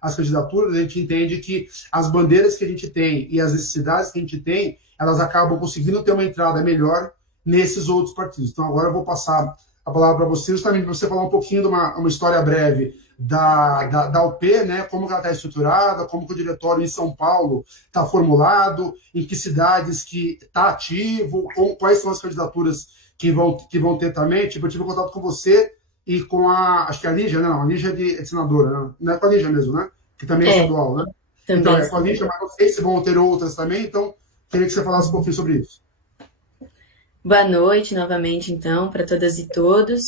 as candidaturas, a gente entende que as bandeiras que a gente tem e as necessidades que a gente tem, elas acabam conseguindo ter uma entrada melhor nesses outros partidos. Então, agora eu vou passar a palavra para você, justamente para você falar um pouquinho de uma história breve da UP, né? Como que ela está estruturada, como que o diretório em São Paulo está formulado, em que cidades que está ativo, quais são as candidaturas que vão ter também. Tipo, eu tive contato com você e com acho que a Lígia, né? Não, a Lígia é de senadora, né? Não é com a Lígia mesmo, né? Que também é É, estadual, né? Então, também é com a sim. Lígia, mas não sei se vão ter outras também, então queria que você falasse um pouquinho sobre isso. Boa noite novamente, então, para todas e todos.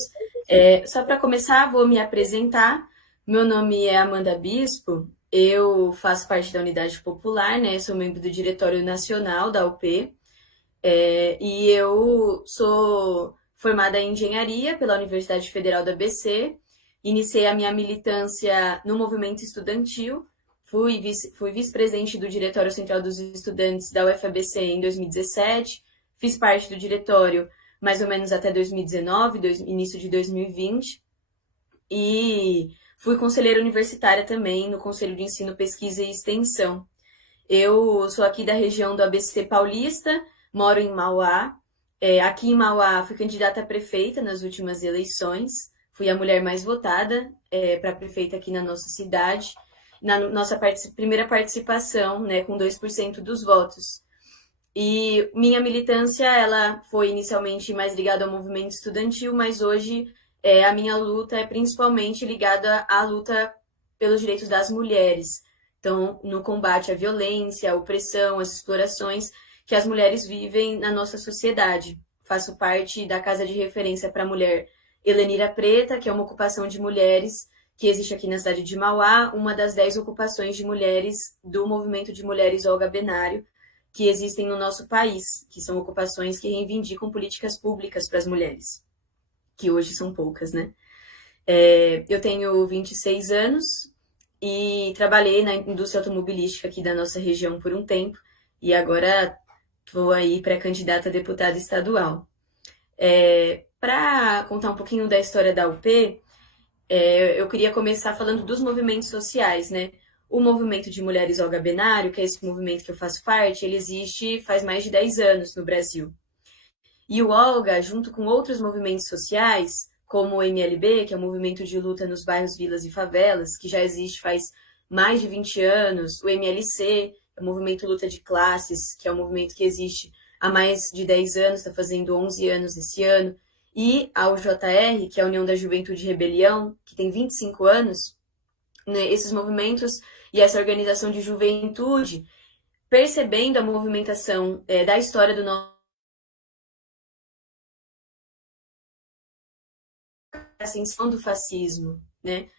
Só para começar, vou me apresentar. Meu nome é Amanda Bispo, eu faço parte da Unidade Popular, né? Sou membro do Diretório Nacional da UP, e eu sou formada em Engenharia pela Universidade Federal da ABC. Iniciei a minha militância no movimento estudantil, fui vice-presidente do Diretório Central dos Estudantes da UFABC em 2017, fiz parte do diretório mais ou menos até 2019, início de 2020, e fui conselheira universitária também no Conselho de Ensino, Pesquisa e Extensão. Eu sou aqui da região do ABC Paulista, moro em Mauá. Aqui em Mauá, fui candidata a prefeita nas últimas eleições. Fui a mulher mais votada para prefeita aqui na nossa cidade. Na nossa primeira participação, né, com 2% dos votos. E minha militância, ela foi inicialmente mais ligada ao movimento estudantil, mas hoje a minha luta é principalmente ligada à luta pelos direitos das mulheres. Então, no combate à violência, à opressão, às explorações que as mulheres vivem na nossa sociedade. Faço parte da Casa de Referência para a Mulher Helenira Preta, que é uma ocupação de mulheres que existe aqui na cidade de Mauá, uma das 10 ocupações de mulheres do movimento de mulheres Olga Benário, que existem no nosso país, que são ocupações que reivindicam políticas públicas para as mulheres, que hoje são poucas, né? Eu tenho 26 anos e trabalhei na indústria automobilística aqui da nossa região por um tempo, e agora estou aí pré-candidata a deputada estadual. Para contar um pouquinho da história da UP, eu queria começar falando dos movimentos sociais, né? O movimento de mulheres Olga Benário, que é esse movimento que eu faço parte, ele existe faz mais de 10 anos no Brasil. E o Olga, junto com outros movimentos sociais, como o MLB, que é o Movimento de Luta nos Bairros, Vilas e Favelas, que já existe faz mais de 20 anos, o MLC, é o Movimento Luta de Classes, que é um movimento que existe há mais de 10 anos, está fazendo 11 anos esse ano, e a UJR, que é a União da Juventude e Rebelião, que tem 25 anos, né, esses movimentos e essa organização de juventude, percebendo a movimentação da história do nosso ascensão do fascismo, né?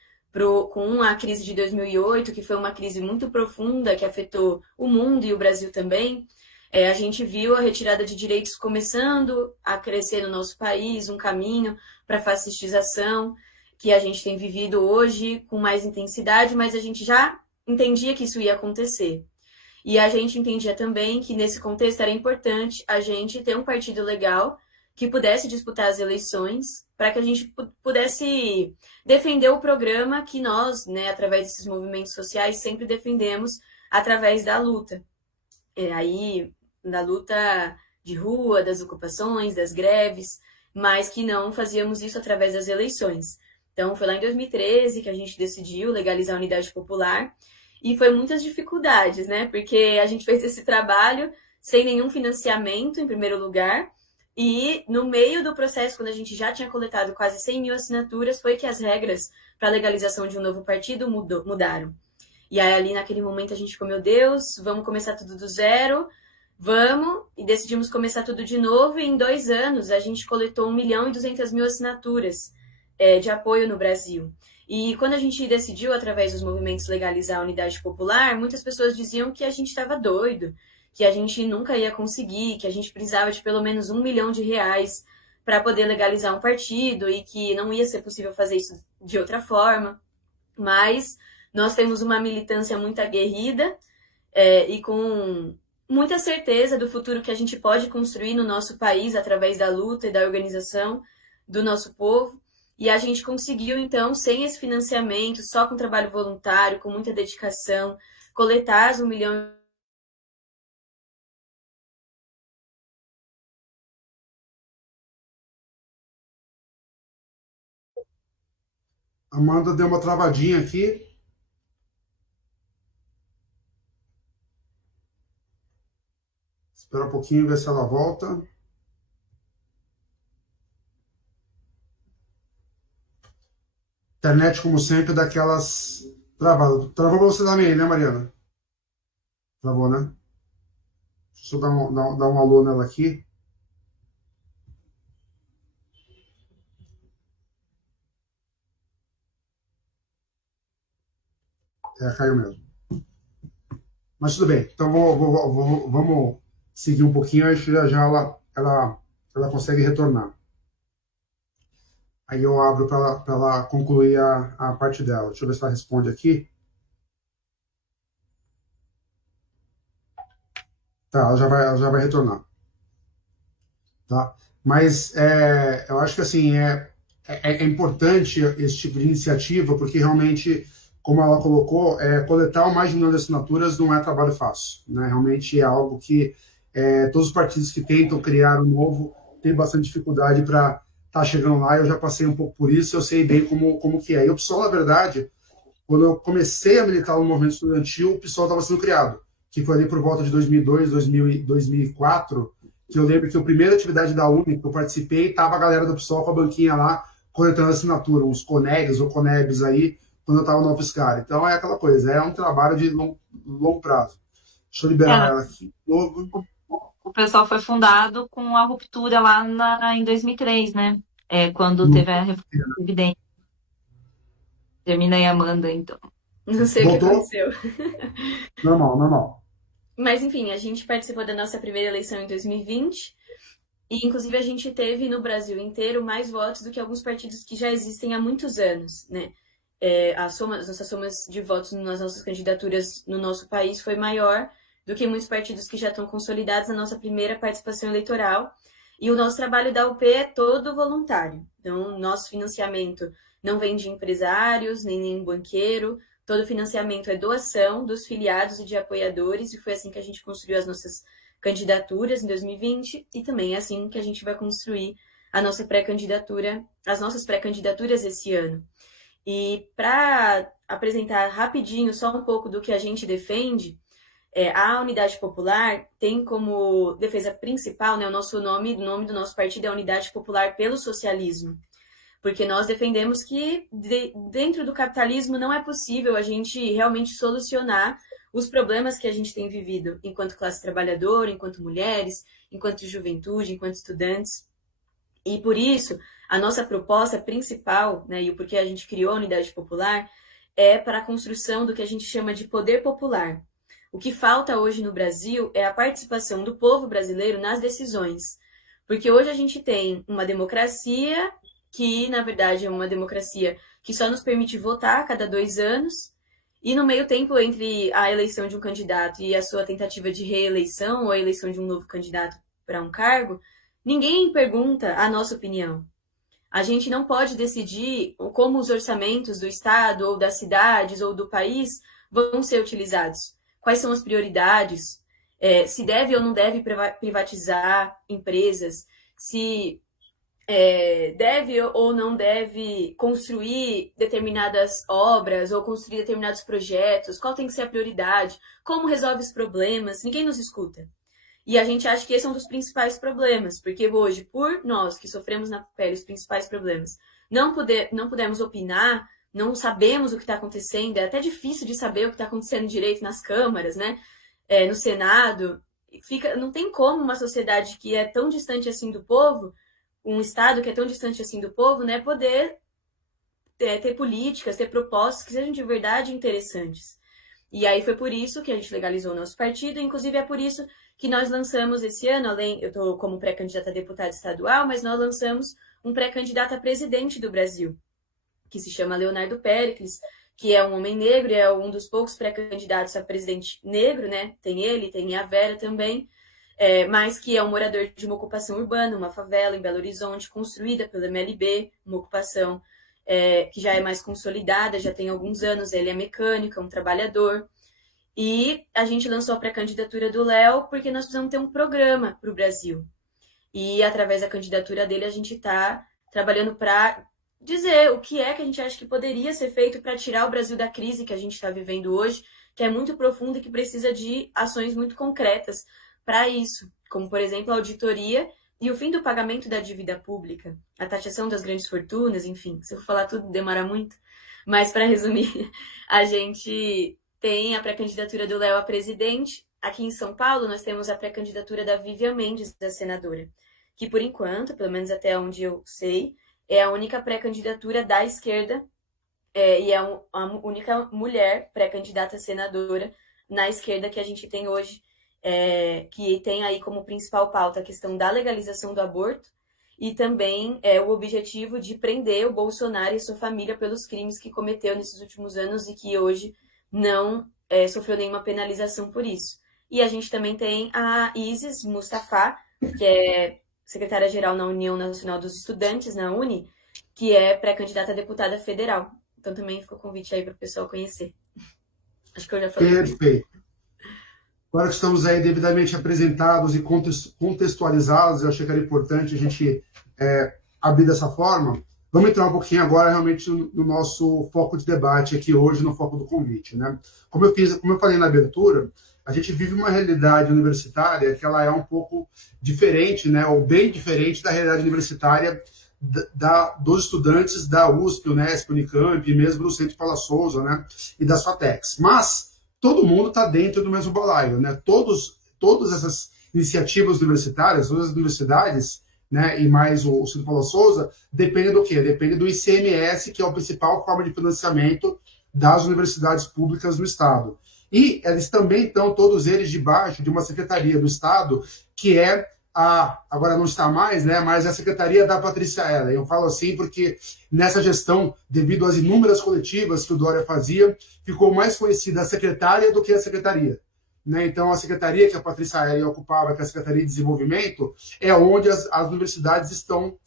Com a crise de 2008, que foi uma crise muito profunda, que afetou o mundo e o Brasil também, a gente viu a retirada de direitos começando a crescer no nosso país, um caminho para a fascistização, que a gente tem vivido hoje com mais intensidade, mas a gente já entendia que isso ia acontecer. E a gente entendia também que nesse contexto era importante a gente ter um partido legal que pudesse disputar as eleições, para que a gente pudesse defender o programa que nós, né, através desses movimentos sociais, sempre defendemos através da luta. Aí, da luta de rua, das ocupações, das greves, mas que não fazíamos isso através das eleições. Então, foi lá em 2013 que a gente decidiu legalizar a unidade popular, e foi muitas dificuldades, né? Porque a gente fez esse trabalho sem nenhum financiamento, em primeiro lugar, e no meio do processo, quando a gente já tinha coletado quase 100 mil assinaturas, foi que as regras para a legalização de um novo partido mudaram. E aí, ali naquele momento, a gente ficou, meu Deus, vamos começar tudo do zero, vamos, e decidimos começar tudo de novo, e em 2 anos a gente coletou 1.200.000 assinaturas de apoio no Brasil. E quando a gente decidiu, através dos movimentos, legalizar a unidade popular, muitas pessoas diziam que a gente estava doido, que a gente nunca ia conseguir, que a gente precisava de pelo menos R$ 1 milhão para poder legalizar um partido e que não ia ser possível fazer isso de outra forma. Mas nós temos uma militância muito aguerrida e com muita certeza do futuro que a gente pode construir no nosso país através da luta e da organização do nosso povo. E a gente conseguiu, então, sem esse financiamento, só com trabalho voluntário, com muita dedicação, coletar as 1 milhão. Amanda deu uma travadinha aqui. Espera um pouquinho, ver se ela volta. Internet, como sempre, daquelas travadas. Travou pra você também, né, Mariana? Travou, né? Deixa eu dar um alô nela aqui. Caiu mesmo. Mas tudo bem. Então vamos seguir um pouquinho. Acho que já ela consegue retornar. Aí eu abro para ela concluir a parte dela. Deixa eu ver se ela responde aqui. Tá, ela já vai retornar. Tá? Mas eu acho que assim, é importante esse tipo de iniciativa, porque realmente, como ela colocou, coletar mais de 1 milhão de assinaturas não é trabalho fácil. Né? Realmente é algo que todos os partidos que tentam criar um novo têm bastante dificuldade para estar chegando lá. Eu já passei um pouco por isso, eu sei bem como que é. E o PSOL, na verdade, quando eu comecei a militar no movimento estudantil, o PSOL estava sendo criado, que foi ali por volta de 2002, 2004, que eu lembro que a primeira atividade da Uni que eu participei, estava a galera do PSOL com a banquinha lá, coletando assinatura, uns Conegs ou Conebs aí, quando eu estava no UFSCar. Então é aquela coisa, é um trabalho de longo prazo. Deixa eu liberar ela aqui de novo. O pessoal foi fundado com a ruptura lá em 2003, né? Quando teve a reforma da Previdência. Termina aí, Amanda, então. Não sei o que aconteceu. Normal. Mas, enfim, a gente participou da nossa primeira eleição em 2020 e, inclusive, a gente teve no Brasil inteiro mais votos do que alguns partidos que já existem há muitos anos, né? As nossas somas de votos nas nossas candidaturas no nosso país foi maior do que muitos partidos que já estão consolidados na nossa primeira participação eleitoral. E o nosso trabalho da UP é todo voluntário. Então, nosso financiamento não vem de empresários, nem nenhum banqueiro. Todo financiamento é doação dos filiados e de apoiadores, e foi assim que a gente construiu as nossas candidaturas em 2020, e também é assim que a gente vai construir a nossa pré-candidatura, as nossas pré-candidaturas esse ano. E para apresentar rapidinho só um pouco do que a gente defende, a Unidade Popular tem como defesa principal, né, o nome do nosso partido é Unidade Popular pelo Socialismo. Porque nós defendemos que dentro do capitalismo não é possível a gente realmente solucionar os problemas que a gente tem vivido enquanto classe trabalhadora, enquanto mulheres, enquanto juventude, enquanto estudantes. E por isso, a nossa proposta principal, né, e o porquê a gente criou a Unidade Popular, é para a construção do que a gente chama de poder popular. O que falta hoje no Brasil é a participação do povo brasileiro nas decisões. Porque hoje a gente tem uma democracia que, na verdade, é uma democracia que só nos permite votar a cada 2 anos, e no meio tempo entre a eleição de um candidato e a sua tentativa de reeleição ou a eleição de um novo candidato para um cargo, ninguém pergunta a nossa opinião. A gente não pode decidir como os orçamentos do Estado ou das cidades ou do país vão ser utilizados. Quais são as prioridades, se deve ou não deve privatizar empresas, se deve ou não deve construir determinadas obras ou construir determinados projetos, qual tem que ser a prioridade, como resolve os problemas, ninguém nos escuta. E a gente acha que esse é um dos principais problemas, porque hoje, por nós que sofremos na pele os principais problemas, não podemos opinar, não sabemos o que está acontecendo, é até difícil de saber o que está acontecendo direito nas câmaras, né? No Senado. Não tem como uma sociedade que é tão distante assim do povo, um Estado que é tão distante assim do povo, né, poder ter políticas, ter propostas que sejam de verdade interessantes. E aí foi por isso que a gente legalizou o nosso partido, inclusive é por isso que nós lançamos esse ano, eu estou como pré-candidata a deputada estadual, mas nós lançamos um pré-candidato a presidente do Brasil, que se chama Leonardo Péricles, que é um homem negro, é um dos poucos pré-candidatos a presidente negro, né? Tem ele, tem a Vera também, mas que é um morador de uma ocupação urbana, uma favela em Belo Horizonte, construída pela MLB, uma ocupação que já é mais consolidada, já tem alguns anos, ele é mecânico, é um trabalhador. E a gente lançou a pré-candidatura do Léo porque nós precisamos ter um programa para o Brasil. E através da candidatura dele, a gente está trabalhando para dizer o que é que a gente acha que poderia ser feito para tirar o Brasil da crise que a gente está vivendo hoje, que é muito profunda e que precisa de ações muito concretas para isso, como, por exemplo, a auditoria e o fim do pagamento da dívida pública, a taxação das grandes fortunas, enfim, se eu falar tudo demora muito, mas para resumir, a gente tem a pré-candidatura do Léo a presidente. Aqui em São Paulo, nós temos a pré-candidatura da Vivian Mendes, da senadora, que por enquanto, pelo menos até onde eu sei, é a única pré-candidatura da esquerda e é a única mulher pré-candidata a senadora na esquerda que a gente tem hoje, que tem aí como principal pauta a questão da legalização do aborto e também o objetivo de prender o Bolsonaro e sua família pelos crimes que cometeu nesses últimos anos e que hoje não sofreu nenhuma penalização por isso. E a gente também tem a Isis Mustafa, que é secretária-geral na União Nacional dos Estudantes, na UNE, que é pré-candidata a deputada federal. Então também fica o convite aí para o pessoal conhecer. Acho que eu já falei. Perfeito. Agora que estamos aí devidamente apresentados e contextualizados, eu achei que era importante a gente abrir dessa forma. Vamos entrar um pouquinho agora realmente no nosso foco de debate aqui hoje, no foco do convite, né? Como eu falei na abertura, a gente vive uma realidade universitária que ela é um pouco diferente, né? Ou bem diferente da realidade universitária dos estudantes da USP, Unesp, Unicamp, e mesmo do Centro Paula Souza, né? E das FATECs. Mas todo mundo está dentro do mesmo balaio, né? Todas essas iniciativas universitárias, todas as universidades, né, e mais o Centro Paula Souza, depende do quê? Depende do ICMS, que é a principal forma de financiamento das universidades públicas do Estado. E eles também estão, todos eles, debaixo de uma secretaria do Estado, que é agora não está mais, né, mas a secretaria da Patrícia Heller. Eu falo assim porque nessa gestão, devido às inúmeras coletivas que o Dória fazia, ficou mais conhecida a secretária do que a secretaria. Né? Então, a secretaria que a Patrícia Heller ocupava, que é a Secretaria de Desenvolvimento, é onde as universidades estão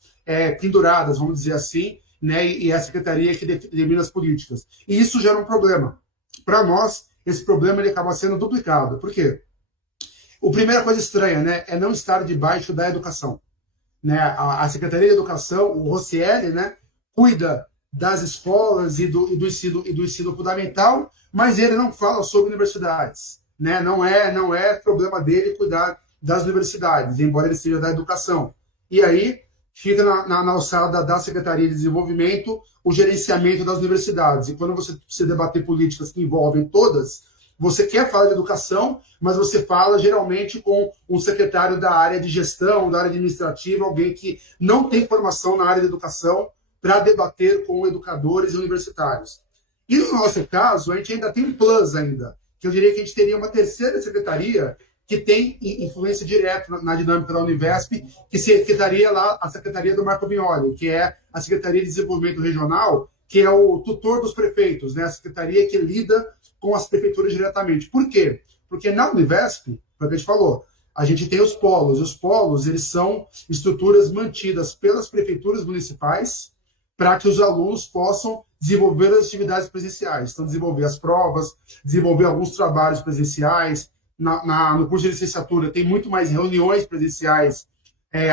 penduradas, vamos dizer assim, né? E é a secretaria que determina as políticas. E isso gera um problema. Para nós, esse problema ele acaba sendo duplicado. Por quê? A primeira coisa estranha, né, é não estar debaixo da educação. Né? A Secretaria de Educação, o Rocieli, né, cuida das escolas e do ensino fundamental, mas ele não fala sobre universidades. Né? Não é problema dele cuidar das universidades, embora ele seja da educação. E aí fica na alçada da Secretaria de Desenvolvimento o gerenciamento das universidades. E quando você precisa debater políticas que envolvem todas, você quer falar de educação, mas você fala geralmente com um secretário da área de gestão, da área administrativa, alguém que não tem formação na área de educação para debater com educadores e universitários. E no nosso caso, a gente ainda tem um plus ainda, que eu diria que a gente teria uma terceira secretaria que tem influência direta na dinâmica da Univesp, que secretaria lá a Secretaria do Marco Vignoli, que é a Secretaria de Desenvolvimento Regional, que é o tutor dos prefeitos, né? A secretaria que lida com as prefeituras diretamente. Por quê? Porque na Univesp, como a gente falou, a gente tem os polos. Os polos, eles são estruturas mantidas pelas prefeituras municipais para que os alunos possam desenvolver as atividades presenciais. Então, desenvolver as provas, desenvolver alguns trabalhos presenciais. No curso de licenciatura, tem muito mais reuniões presenciais,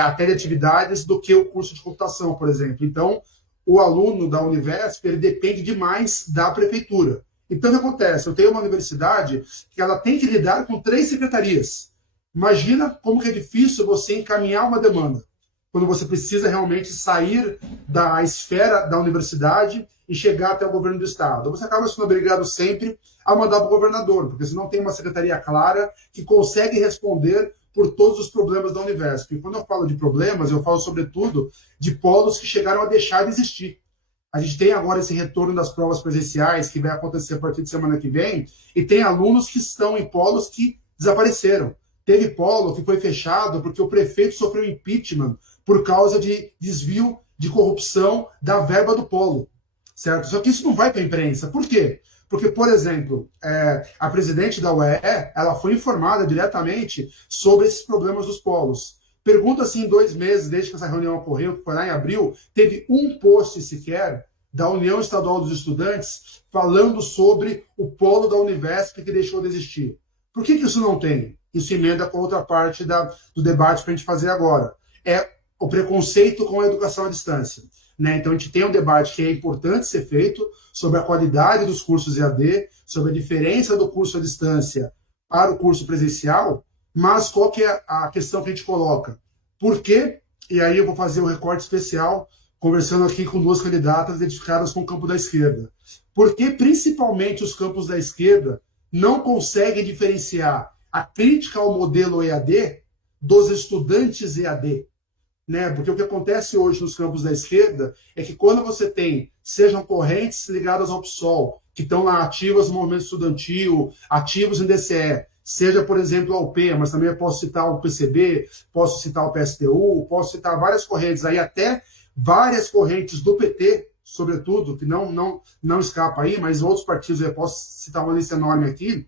até de atividades, do que o curso de computação, por exemplo. Então, o aluno da Univesp, ele depende demais da prefeitura. Então, o que acontece? Eu tenho uma universidade que ela tem que lidar com 3 secretarias. Imagina como que é difícil você encaminhar uma demanda, quando você precisa realmente sair da esfera da universidade e chegar até o governo do Estado. Você acaba sendo obrigado sempre a mandar para o governador, porque você não tem uma secretaria clara que consegue responder por todos os problemas da Univesp. E quando eu falo de problemas, eu falo, sobretudo, de polos que chegaram a deixar de existir. A gente tem agora esse retorno das provas presenciais, que vai acontecer a partir de semana que vem, e tem alunos que estão em polos que desapareceram. Teve polo que foi fechado porque o prefeito sofreu impeachment por causa de desvio de corrupção da verba do polo. Certo? Só que isso não vai para a imprensa. Por quê? Porque, por exemplo, a presidente da UE, ela foi informada diretamente sobre esses problemas dos polos. Pergunta se em 2 meses, desde que essa reunião ocorreu, que foi lá em abril, teve um post sequer da União Estadual dos Estudantes falando sobre o polo da Univesp que deixou de existir. Por que isso não tem? Isso emenda com outra parte do debate para a gente fazer agora. É o preconceito com a educação à distância. Né? Então, a gente tem um debate que é importante ser feito sobre a qualidade dos cursos EAD, sobre a diferença do curso à distância para o curso presencial, mas qual que é a questão que a gente coloca? Por quê? E aí eu vou fazer um recorte especial, conversando aqui com duas candidatas identificadas com o campo da esquerda. Por que, principalmente, os campos da esquerda não conseguem diferenciar a crítica ao modelo EAD dos estudantes EAD? Né? Porque o que acontece hoje nos campos da esquerda é que quando você tem, sejam correntes ligadas ao PSOL, que estão lá ativas no movimento estudantil, ativos em DCE, seja, por exemplo, a UP, mas também eu posso citar o PCB, posso citar o PSTU, posso citar várias correntes, aí até várias correntes do PT, sobretudo, que não escapa aí, mas outros partidos, eu posso citar uma lista enorme aqui.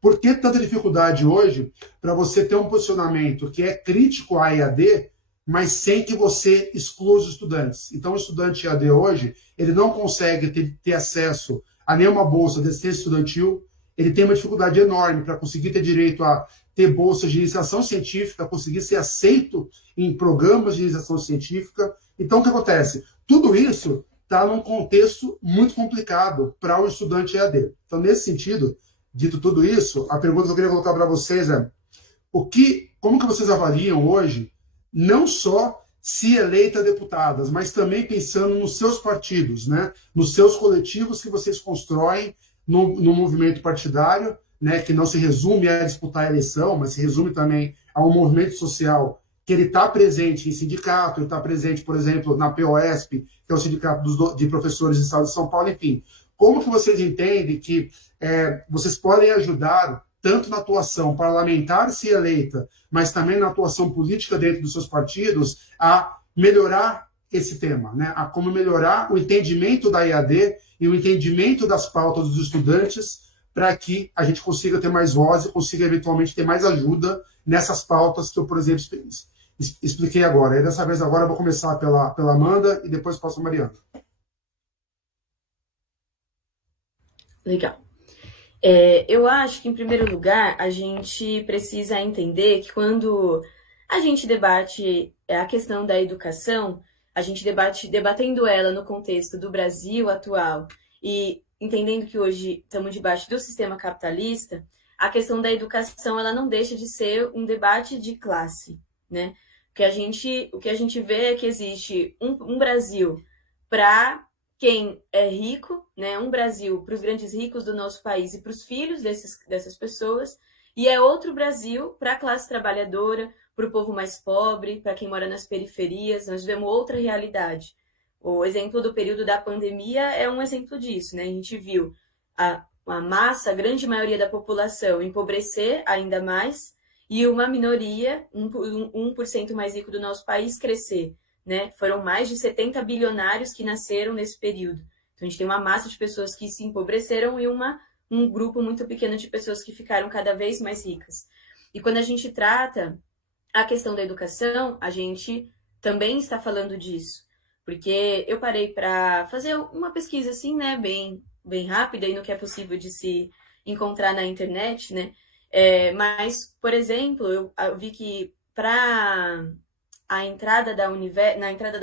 Por que tanta dificuldade hoje para você ter um posicionamento que é crítico à EAD, mas sem que você exclua os estudantes? Então, o estudante EAD hoje, ele não consegue ter acesso a nenhuma bolsa de assistência estudantil, ele tem uma dificuldade enorme para conseguir ter direito a ter bolsas de iniciação científica, conseguir ser aceito em programas de iniciação científica. Então, o que acontece? Tudo isso está num contexto muito complicado para o estudante EAD. Então, nesse sentido, dito tudo isso, a pergunta que eu queria colocar para vocês é como que vocês avaliam hoje, não só se eleita deputadas, mas também pensando nos seus partidos, né? Nos seus coletivos que vocês constroem no movimento partidário, né? Que não se resume a disputar a eleição, mas se resume também a um movimento social que ele está presente em sindicato, ele está presente, por exemplo, na POSP, que é o Sindicato de Professores do Estado de São Paulo, enfim. Como que vocês entendem que vocês podem ajudar tanto na atuação parlamentar, se eleita, mas também na atuação política dentro dos seus partidos, a melhorar esse tema, né? A como melhorar o entendimento da EAD e o entendimento das pautas dos estudantes para que a gente consiga ter mais voz e consiga eventualmente ter mais ajuda nessas pautas que eu, por exemplo, expliquei agora. E dessa vez agora eu vou começar pela Amanda e depois passo a Mariana. Legal. Eu acho que, em primeiro lugar, a gente precisa entender que quando a gente debate a questão da educação, a gente debatendo ela no contexto do Brasil atual e entendendo que hoje estamos debaixo do sistema capitalista, a questão da educação ela não deixa de ser um debate de classe, né? O que a gente vê é que existe um Brasil para quem é rico, né? Um Brasil para os grandes ricos do nosso país e para os filhos dessas pessoas, e é outro Brasil para a classe trabalhadora, para o povo mais pobre, para quem mora nas periferias. Nós vemos outra realidade. O exemplo do período da pandemia é um exemplo disso, né? A gente viu a massa, a grande maioria da população empobrecer ainda mais e uma minoria, 1% mais rico do nosso país, crescer. Né? Foram mais de 70 bilionários que nasceram nesse período. Então, a gente tem uma massa de pessoas que se empobreceram e um grupo muito pequeno de pessoas que ficaram cada vez mais ricas. E quando a gente trata a questão da educação, a gente também está falando disso. Porque eu parei para fazer uma pesquisa assim, né, bem rápida e no que é possível de se encontrar na internet, né? Mas, por exemplo, eu vi que para na entrada da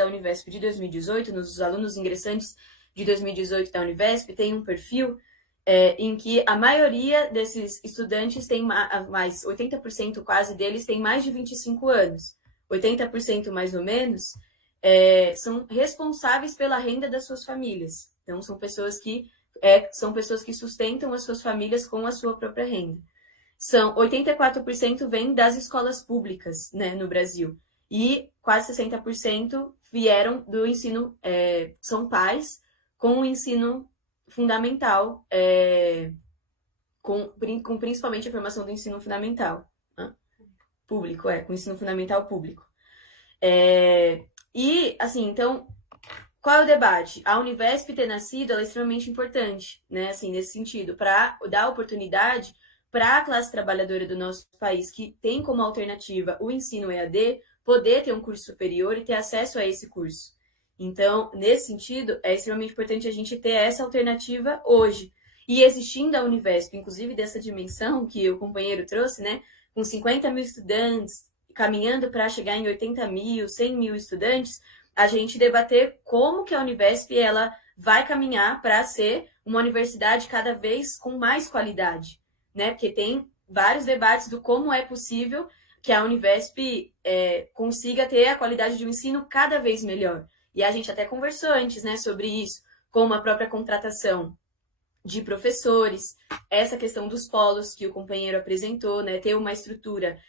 Univesp de 2018, nos alunos ingressantes de 2018 da Univesp, tem um perfil em que a maioria desses estudantes tem mais, 80% quase deles tem mais de 25 anos. 80% mais ou menos são responsáveis pela renda das suas famílias. Então, são pessoas que sustentam as suas famílias com a sua própria renda. 84% vêm das escolas públicas, né, no Brasil. E quase 60% vieram do ensino, são pais com o ensino fundamental, com principalmente a formação do ensino fundamental, né? Público, com ensino fundamental público. E, assim, então, qual é o debate? A Univesp ter nascido, ela é extremamente importante, né, assim, nesse sentido, para dar oportunidade para a classe trabalhadora do nosso país, que tem como alternativa o ensino EAD, poder ter um curso superior e ter acesso a esse curso. Então, nesse sentido, é extremamente importante a gente ter essa alternativa hoje. E existindo a Univesp, inclusive dessa dimensão que o companheiro trouxe, né, com 50 mil estudantes, caminhando para chegar em 80 mil, 100 mil estudantes, a gente debater como que a Univesp ela vai caminhar para ser uma universidade cada vez com mais qualidade, né? Porque tem vários debates do como é possível que a Univesp consiga ter a qualidade de um ensino cada vez melhor. E a gente até conversou antes, né, sobre isso, como a própria contratação de professores, essa questão dos polos que o companheiro apresentou, né, ter uma estrutura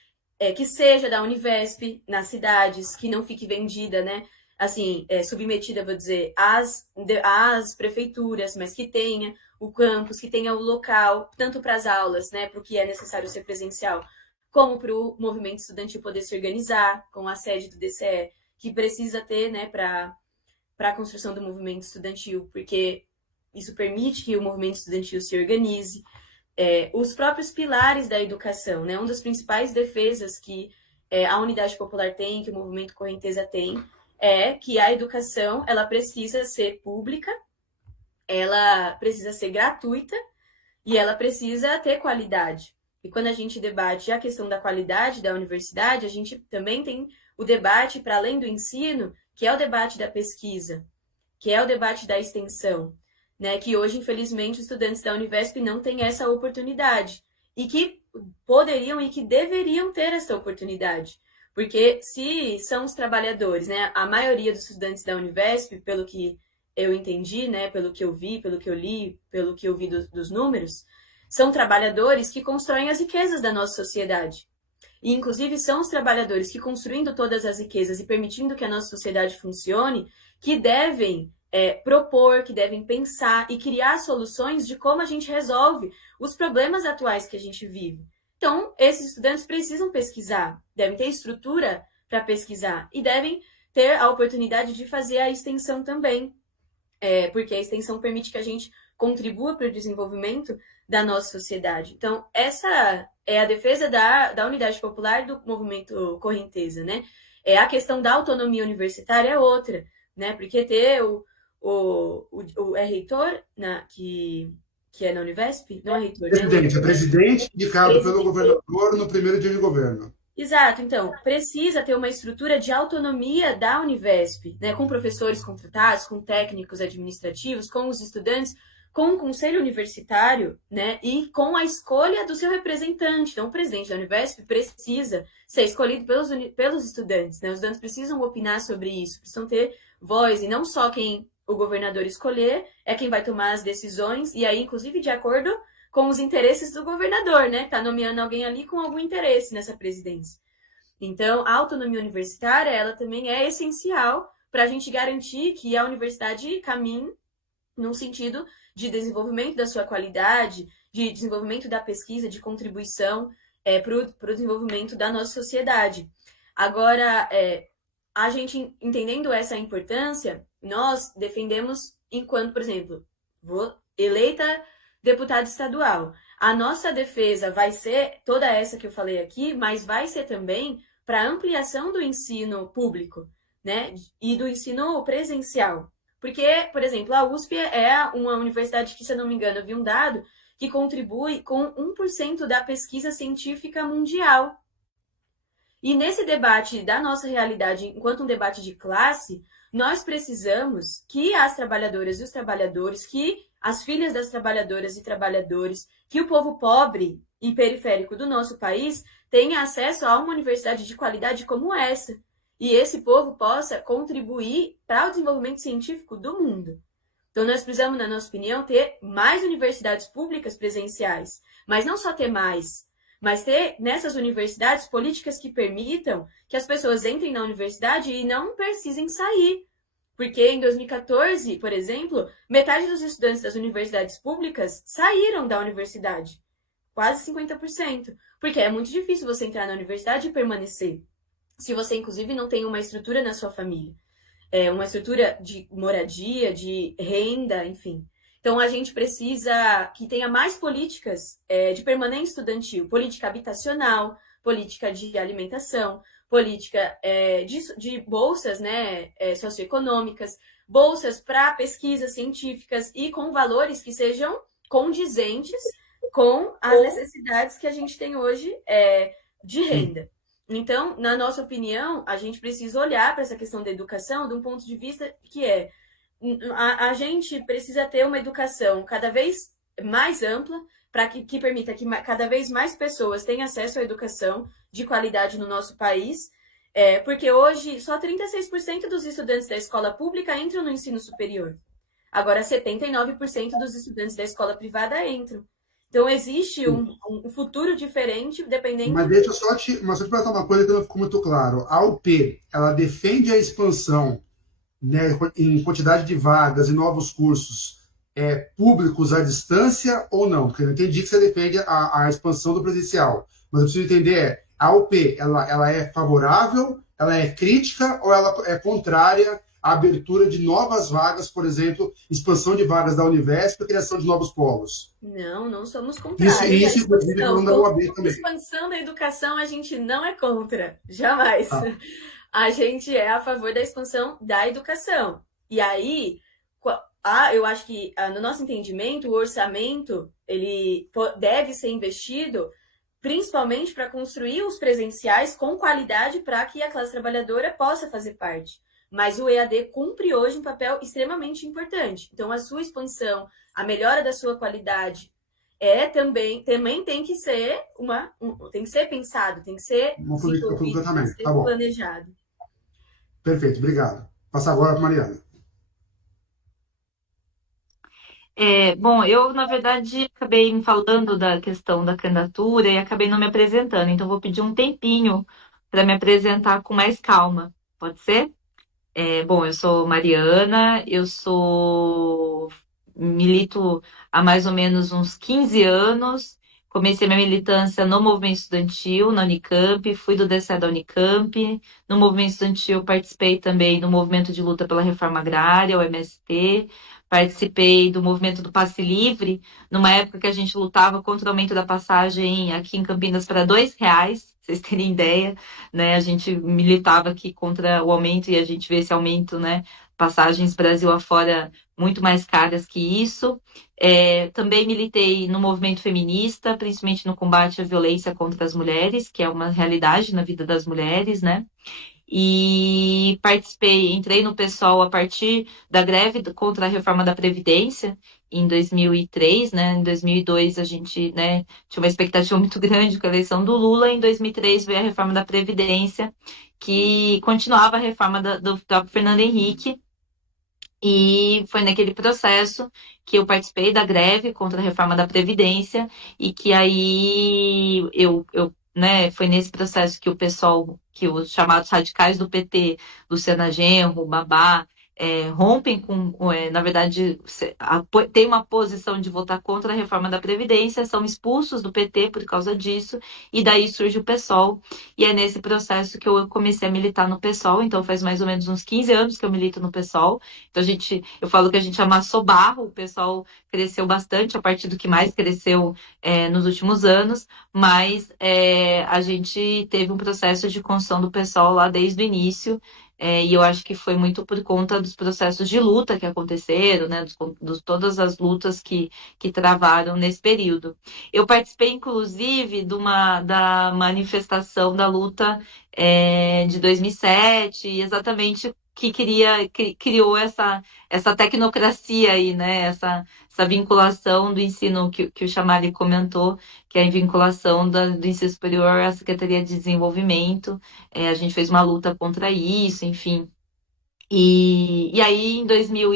que seja da Univesp nas cidades, que não fique vendida, né, assim, submetida, vou dizer, às prefeituras, mas que tenha o campus, que tenha o local, tanto para as aulas, né, para o que é necessário ser presencial, como para o movimento estudantil poder se organizar, com a sede do DCE, que precisa ter, né, para a construção do movimento estudantil, porque isso permite que o movimento estudantil se organize. Os próprios pilares da educação, né? Uma das principais defesas que a Unidade Popular tem, que o movimento Correnteza tem, é que a educação ela precisa ser pública, ela precisa ser gratuita e ela precisa ter qualidade. E quando a gente debate a questão da qualidade da universidade, a gente também tem o debate, para além do ensino, que é o debate da pesquisa, que é o debate da extensão, né? Que hoje, infelizmente, os estudantes da Univesp não têm essa oportunidade e que poderiam e que deveriam ter essa oportunidade. Porque se são os trabalhadores, né? A maioria dos estudantes da Univesp, pelo que eu entendi, né? Pelo que eu vi, pelo que eu li, pelo que eu vi dos números, são trabalhadores que constroem as riquezas da nossa sociedade. E, inclusive, são os trabalhadores que, construindo todas as riquezas e permitindo que a nossa sociedade funcione, que devem propor, que devem pensar e criar soluções de como a gente resolve os problemas atuais que a gente vive. Então, esses estudantes precisam pesquisar, devem ter estrutura para pesquisar e devem ter a oportunidade de fazer a extensão também, porque a extensão permite que a gente contribua para o desenvolvimento da nossa sociedade. Então, essa é a defesa da Unidade Popular do movimento Correnteza, né? A questão da autonomia universitária é outra, né? Porque ter o reitor, que é na Univesp, não é reitor, Presidente, né? é presidente indicado pelo governador no primeiro dia de governo. Exato, então, precisa ter uma estrutura de autonomia da Univesp, né? Com professores contratados, com técnicos administrativos, com os estudantes, com o conselho universitário, né, e com a escolha do seu representante. Então, o presidente da Univesp precisa ser escolhido pelos estudantes, né? Os estudantes precisam opinar sobre isso, precisam ter voz, e não só quem o governador escolher é quem vai tomar as decisões, e aí, inclusive, de acordo com os interesses do governador, né? Tá nomeando alguém ali com algum interesse nessa presidência. Então, a autonomia universitária, ela também é essencial para a gente garantir que a universidade caminhe num sentido de desenvolvimento da sua qualidade, de desenvolvimento da pesquisa, de contribuição para o desenvolvimento da nossa sociedade. Agora, a gente entendendo essa importância, nós defendemos enquanto, por exemplo, eleita deputada estadual. A nossa defesa vai ser toda essa que eu falei aqui, mas vai ser também para a ampliação do ensino público, né, e do ensino presencial. Porque, por exemplo, a USP é uma universidade que, se eu não me engano, eu vi um dado que contribui com 1% da pesquisa científica mundial. E nesse debate da nossa realidade, enquanto um debate de classe, nós precisamos que as trabalhadoras e os trabalhadores, que as filhas das trabalhadoras e trabalhadores, que o povo pobre e periférico do nosso país tenha acesso a uma universidade de qualidade como essa. E esse povo possa contribuir para o desenvolvimento científico do mundo. Então, nós precisamos, na nossa opinião, ter mais universidades públicas presenciais. Mas não só ter mais, mas ter nessas universidades políticas que permitam que as pessoas entrem na universidade e não precisem sair. Porque em 2014, por exemplo, metade dos estudantes das universidades públicas saíram da universidade. Quase 50%. Porque é muito difícil você entrar na universidade e permanecer. Se você, inclusive, não tem uma estrutura na sua família. Uma estrutura de moradia, de renda, enfim. Então, a gente precisa que tenha mais políticas de permanência estudantil, política habitacional, política de alimentação, política de bolsas, né, socioeconômicas, bolsas para pesquisas científicas e com valores que sejam condizentes com as necessidades que a gente tem hoje de renda. Então, na nossa opinião, a gente precisa olhar para essa questão da educação de um ponto de vista que a gente precisa ter uma educação cada vez mais ampla para que permita que cada vez mais pessoas tenham acesso à educação de qualidade no nosso país, porque hoje só 36% dos estudantes da escola pública entram no ensino superior. Agora, 79% dos estudantes da escola privada entram. Então, existe um futuro diferente, dependendo... Mas deixa eu só te perguntar uma coisa que não ficou muito claro. A UP, ela defende a expansão, né, em quantidade de vagas e novos cursos públicos à distância ou não? Porque eu entendi que você defende a expansão do presencial. Mas eu preciso entender, a UP, ela é favorável, ela é crítica ou ela é contrária à abertura de novas vagas, por exemplo, expansão de vagas da Univesp e criação de novos polos? Não somos contrários. Isso inclusive, falando da UAB também. Expansão da educação, a gente não é contra, jamais. A gente é a favor da expansão da educação. E aí, eu acho que, no nosso entendimento, o orçamento ele deve ser investido principalmente para construir os presenciais com qualidade para que a classe trabalhadora possa fazer parte. Mas o EAD cumpre hoje um papel extremamente importante. Então, a sua expansão, a melhora da sua qualidade também tem que ser tem que ser pensado, tem que ser desenvolvido, tem que ser planejado. Perfeito, obrigado. Passar agora para a Mariana. Bom, eu, na verdade, acabei falando da questão da candidatura e acabei não me apresentando. Então, vou pedir um tempinho para me apresentar com mais calma. Pode ser? Bom, eu sou Mariana, milito há mais ou menos uns 15 anos, comecei minha militância no movimento estudantil, na Unicamp, fui do DCE da Unicamp, no movimento estudantil participei também do movimento de luta pela reforma agrária, o MST, participei do movimento do Passe Livre, numa época que a gente lutava contra o aumento da passagem aqui em Campinas para R$2, vocês terem ideia, né? A gente militava aqui contra o aumento e a gente vê esse aumento, né? Passagens Brasil afora muito mais caras que isso. Também militei no movimento feminista, principalmente no combate à violência contra as mulheres, que é uma realidade na vida das mulheres, né? E entrei no PSOL a partir da greve contra a reforma da Previdência, em 2003, né? Em 2002 a gente, né, tinha uma expectativa muito grande com a eleição do Lula. Em 2003 veio a reforma da Previdência, que continuava a reforma do próprio Fernando Henrique. E foi naquele processo que eu participei da greve contra a reforma da Previdência e que aí né, foi nesse processo que o pessoal, que os chamados radicais do PT, Luciana Genro, Babá, rompem na verdade, tem uma posição de votar contra a reforma da Previdência, são expulsos do PT por causa disso, e daí surge o PSOL, e é nesse processo que eu comecei a militar no PSOL. Então faz mais ou menos uns 15 anos que eu milito no PSOL. Então eu falo que a gente amassou barro, o PSOL cresceu bastante, a partir do que mais cresceu nos últimos anos, mas a gente teve um processo de construção do PSOL lá desde o início. E eu acho que foi muito por conta dos processos de luta que aconteceram, né, todas as lutas que travaram nesse período. Eu participei, inclusive, da manifestação da luta de 2007, exatamente que criou essa tecnocracia aí, né, essa vinculação do ensino que o Chamali comentou, que é a vinculação do ensino superior à Secretaria de Desenvolvimento. A gente fez uma luta contra isso, enfim. E aí, em 2000,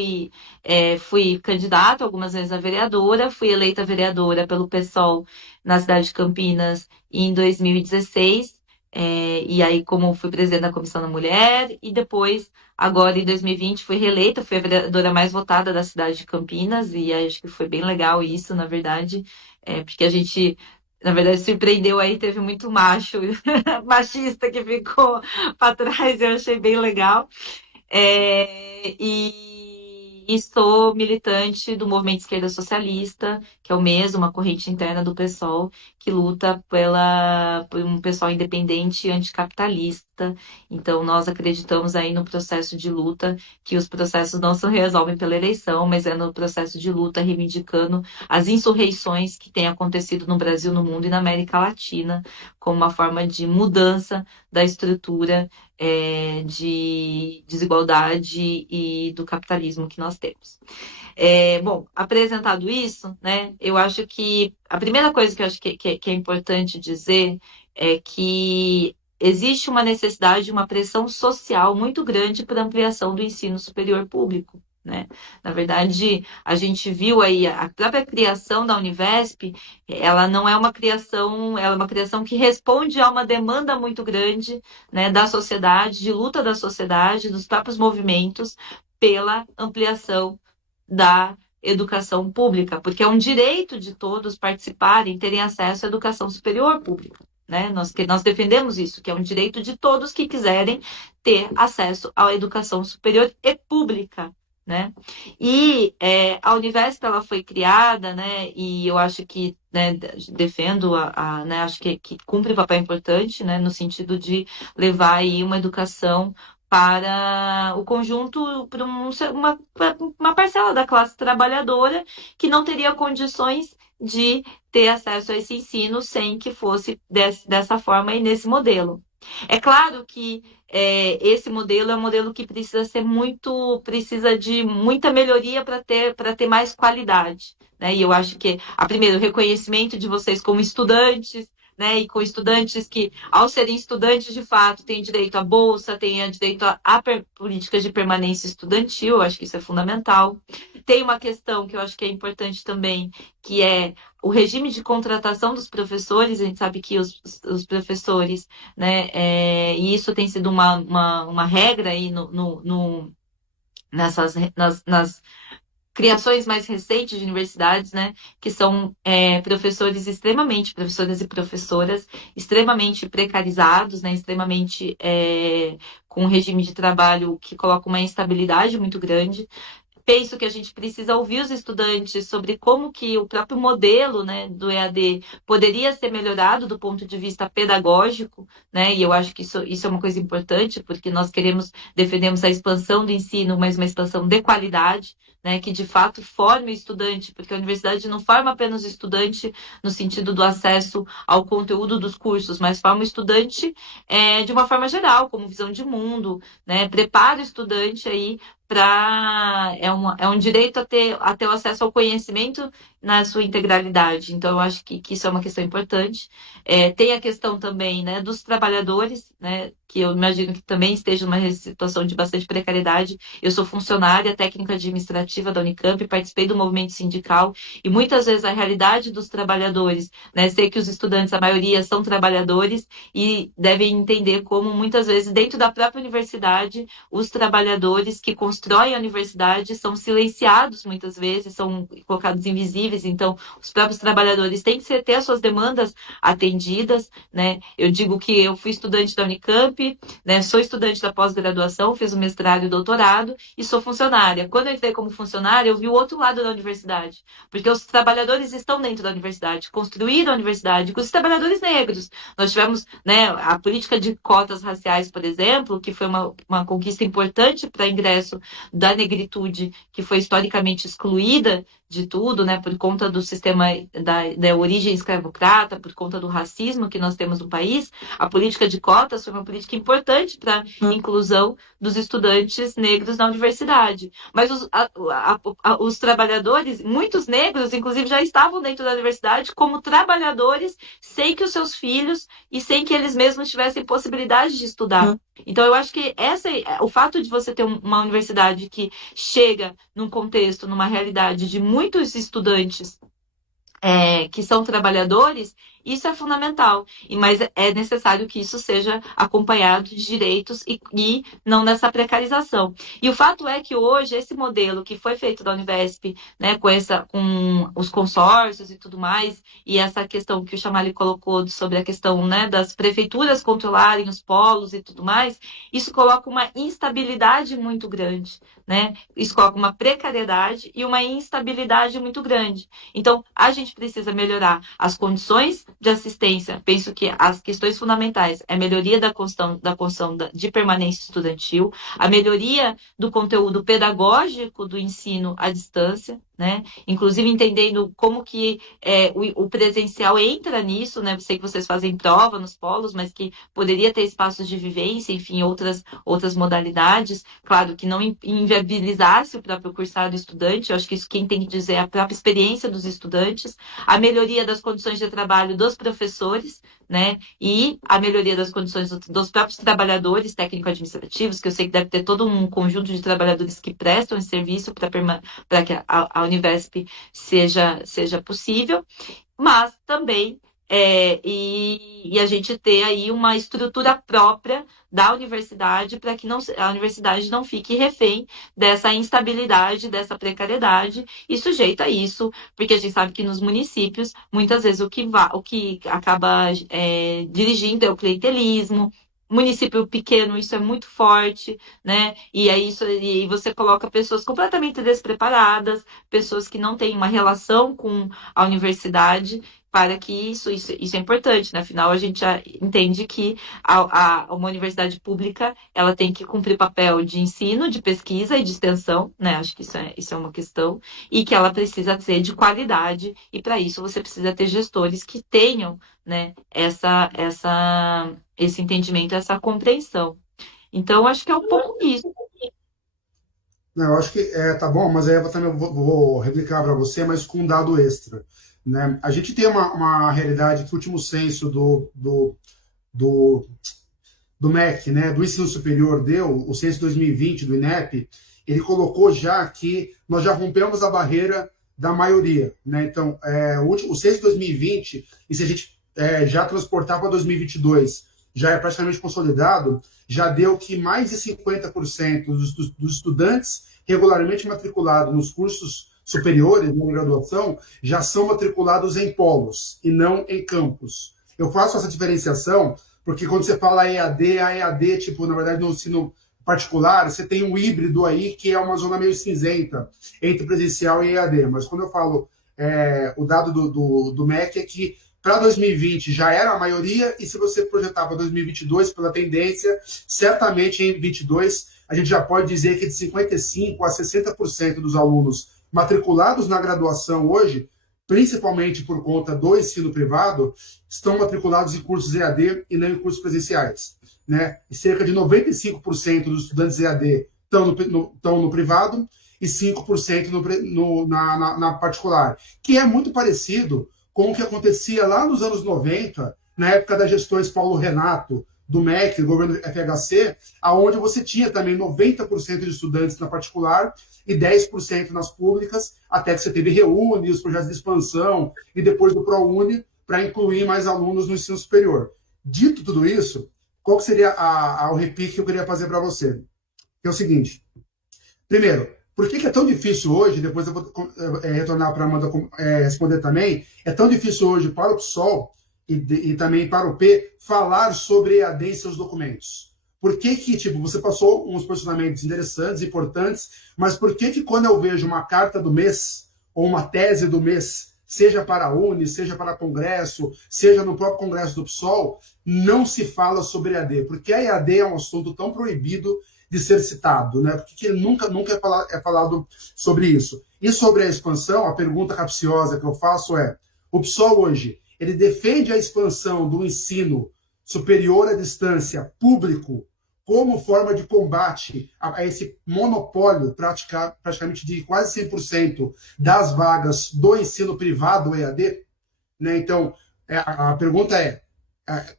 fui candidata algumas vezes a vereadora, fui eleita vereadora pelo PSOL na cidade de Campinas em 2016. E aí, como fui presidente da Comissão da Mulher, e depois, agora em 2020, fui reeleita, fui a vereadora mais votada da cidade de Campinas, e acho que foi bem legal isso, na verdade, porque a gente, na verdade, surpreendeu aí, teve muito machista que ficou para trás, eu achei bem legal. E sou militante do Movimento Esquerda Socialista, que é o mesmo, uma corrente interna do PSOL, que luta por um PSOL independente e anticapitalista. Então, nós acreditamos aí no processo de luta, que os processos não se resolvem pela eleição, mas é no processo de luta, reivindicando as insurreições que têm acontecido no Brasil, no mundo e na América Latina, como uma forma de mudança da estrutura de desigualdade e do capitalismo que nós temos. Bom, apresentado isso, né, eu acho que a primeira coisa que eu acho que é importante dizer é que existe uma necessidade, uma pressão social muito grande para a ampliação do ensino superior público, né? Na verdade, a gente viu aí a própria criação da Univesp, ela não é uma criação, ela é uma criação que responde a uma demanda muito grande, né, da sociedade, de luta da sociedade, dos próprios movimentos pela ampliação da educação pública, porque é um direito de todos participarem, terem acesso à educação superior pública. Né? Nós defendemos isso, que é um direito de todos que quiserem ter acesso à educação superior e pública. Né? E a Univesp ela foi criada, né, e eu acho que, né, defendo, né, acho que cumpre um papel importante, né, no sentido de levar aí uma educação para o conjunto, para uma parcela da classe trabalhadora que não teria condições de ter acesso a esse ensino sem que fosse dessa forma e nesse modelo. É claro que esse modelo é um modelo que precisa de muita melhoria para ter mais qualidade. Né? E eu acho que, primeiro, o reconhecimento de vocês como estudantes, né? E com estudantes que, ao serem estudantes de fato, têm direito à bolsa, têm direito a políticas de permanência estudantil, eu acho que isso é fundamental. Tem uma questão que eu acho que é importante também, que é o regime de contratação dos professores. A gente sabe que os professores, né, e isso tem sido uma regra aí nas criações mais recentes de universidades, né, que são professores e professoras extremamente precarizados, né, extremamente com um regime de trabalho que coloca uma instabilidade muito grande. Penso que a gente precisa ouvir os estudantes sobre como que o próprio modelo, né, do EAD poderia ser melhorado do ponto de vista pedagógico, né, e eu acho que isso é uma coisa importante, porque nós defendemos a expansão do ensino, mas uma expansão de qualidade, né, que de fato forme o estudante, porque a universidade não forma apenas o estudante no sentido do acesso ao conteúdo dos cursos, mas forma o estudante de uma forma geral, como visão de mundo, né, prepara o estudante aí é um direito a ter o acesso ao conhecimento na sua integralidade. Então, eu acho que isso é uma questão importante. Tem a questão também, né, dos trabalhadores, né, que eu imagino que também esteja numa situação de bastante precariedade. Eu sou funcionária técnica administrativa da Unicamp, participei do movimento sindical, e muitas vezes a realidade dos trabalhadores, né, sei que os estudantes, a maioria, são trabalhadores e devem entender como, muitas vezes, dentro da própria universidade, os trabalhadores que constroem a universidade são silenciados muitas vezes, são colocados invisíveis. Então, os próprios trabalhadores têm que ter as suas demandas atendidas, né? Eu digo que eu fui estudante da Unicamp, né? Sou estudante da pós-graduação, fiz o mestrado e o doutorado e sou funcionária. Quando eu entrei como funcionária, eu vi o outro lado da universidade, porque os trabalhadores estão dentro da universidade, construíram a universidade, com os trabalhadores negros. Nós tivemos, né, a política de cotas raciais, por exemplo, que foi uma conquista importante para ingresso da negritude, que foi historicamente excluída de tudo, né, por conta do sistema da origem escravocrata, por conta do racismo que nós temos no país. A política de cotas foi uma política importante para a inclusão dos estudantes negros na universidade. Mas os trabalhadores, muitos negros, inclusive, já estavam dentro da universidade como trabalhadores, sem que os seus filhos e sem que eles mesmos tivessem possibilidade de estudar. Então, eu acho que o fato de você ter uma universidade que chega num contexto, numa realidade de muitos estudantes que são trabalhadores, isso é fundamental, mas é necessário que isso seja acompanhado de direitos e não nessa precarização. E o fato é que hoje esse modelo que foi feito da Univesp, né, com os consórcios e tudo mais, e essa questão que o Chamali colocou sobre a questão, né, das prefeituras controlarem os polos e tudo mais, isso coloca uma instabilidade muito grande, né? Isso coloca uma precariedade e uma instabilidade muito grande. Então, a gente precisa melhorar as condições de assistência. Penso que as questões fundamentais é a melhoria da condição de permanência estudantil, a melhoria do conteúdo pedagógico do ensino à distância, né? Inclusive entendendo como que o presencial entra nisso, né? Eu sei que vocês fazem prova nos polos, mas que poderia ter espaços de vivência, enfim, outras modalidades. Claro que não inviabilizasse o próprio cursado estudante, eu acho que isso quem tem que dizer é a própria experiência dos estudantes, a melhoria das condições de trabalho dos professores, né? E a melhoria das condições dos próprios trabalhadores técnico-administrativos, que eu sei que deve ter todo um conjunto de trabalhadores que prestam esse serviço para que a Univesp seja possível, mas também e a gente ter aí uma estrutura própria da universidade para que a universidade não fique refém dessa instabilidade, dessa precariedade e sujeita a isso, porque a gente sabe que nos municípios, muitas vezes o que acaba dirigindo é o clientelismo. Município pequeno, isso é muito forte, né? E aí você coloca pessoas completamente despreparadas, pessoas que não têm uma relação com a universidade, para que isso é importante, né? Afinal, a gente já entende que uma universidade pública ela tem que cumprir papel de ensino, de pesquisa e de extensão, né? Acho que isso é uma questão, e que ela precisa ser de qualidade, e para isso você precisa ter gestores que tenham, né, esse entendimento, essa compreensão. Então, acho que é um pouco isso. Não, eu acho que tá bom, mas aí eu também vou replicar para você, mas com um dado extra. Né? A gente tem uma realidade que o último censo do MEC, né, do ensino superior, o censo 2020 do INEP, ele colocou já que nós já rompemos a barreira da maioria. Né? Então, o censo 2020, e se a gente já transportar para 2022, já é praticamente consolidado, já deu que mais de 50% dos estudantes regularmente matriculados nos cursos superiores, na graduação, já são matriculados em polos e não em campus. Eu faço essa diferenciação porque quando você fala EAD, a EAD, tipo, na verdade, no ensino particular, você tem um híbrido aí que é uma zona meio cinzenta entre presencial e EAD. Mas quando eu falo o dado do MEC é que para 2020 já era a maioria, e se você projetar para 2022 pela tendência, certamente em 2022 a gente já pode dizer que de 55% a 60% dos alunos matriculados na graduação hoje, principalmente por conta do ensino privado, estão matriculados em cursos EAD e não em cursos presenciais. Né? E cerca de 95% dos estudantes EAD estão no privado e 5% na particular, que é muito parecido com o que acontecia lá nos anos 90, na época das gestões Paulo Renato, do MEC, do governo FHC, aonde você tinha também 90% de estudantes na particular e 10% nas públicas, até que você teve Reúne, os projetos de expansão e depois do ProUni, para incluir mais alunos no ensino superior. Dito tudo isso, qual que seria o repique que eu queria fazer para você? Que é o seguinte. Primeiro, por que é tão difícil hoje, depois eu vou retornar para a Amanda responder também, é tão difícil hoje para o PSOL e também para o P falar sobre EAD em seus documentos? Por que tipo, você passou uns posicionamentos interessantes, importantes, mas por que quando eu vejo uma carta do mês ou uma tese do mês, seja para a Uni, seja para Congresso, seja no próprio Congresso do PSOL, não se fala sobre EAD? Porque a EAD é um assunto tão proibido de ser citado, né? Porque nunca é falado sobre isso. E sobre a expansão, a pergunta capciosa que eu faço é: o PSOL hoje, ele defende a expansão do ensino superior à distância público como forma de combate a esse monopólio praticamente de quase 100% das vagas do ensino privado EAD? Né? Então, a pergunta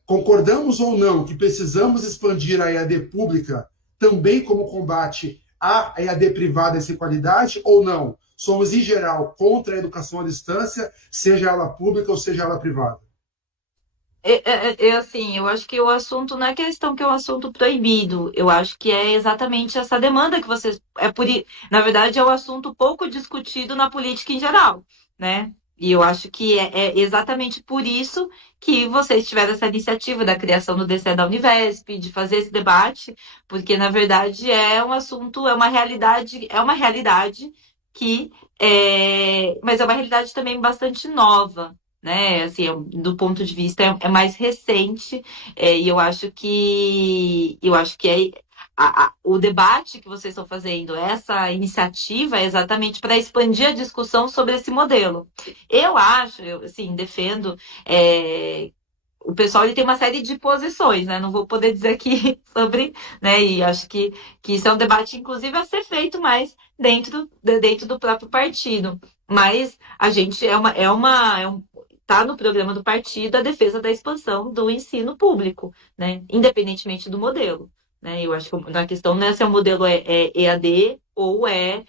concordamos ou não que precisamos expandir a EAD pública também como combate a EAD privada é sem qualidade ou não? Somos, em geral, contra a educação à distância, seja ela pública ou seja ela privada? Assim, eu acho que o assunto não é questão que é um assunto proibido. Eu acho que é exatamente essa demanda que vocês. Na verdade, é um assunto pouco discutido na política em geral, né? E eu acho que é exatamente por isso que vocês tiveram essa iniciativa da criação do DCE da Univesp, de fazer esse debate, porque, na verdade, é um assunto, é uma realidade que mas é uma realidade também bastante nova, né? Assim, do ponto de vista é mais recente, e eu acho que o debate que vocês estão fazendo, essa iniciativa é exatamente para expandir a discussão sobre esse modelo. Eu assim, defendo. O pessoal ele tem uma série de posições, né? Não vou poder dizer aqui sobre, né? E acho que isso é um debate, inclusive, a ser feito mais dentro do próprio partido. Mas a gente tá no programa do partido a defesa da expansão do ensino público, né? Independentemente do modelo, né? Eu acho que a questão não é se o modelo é EAD ou é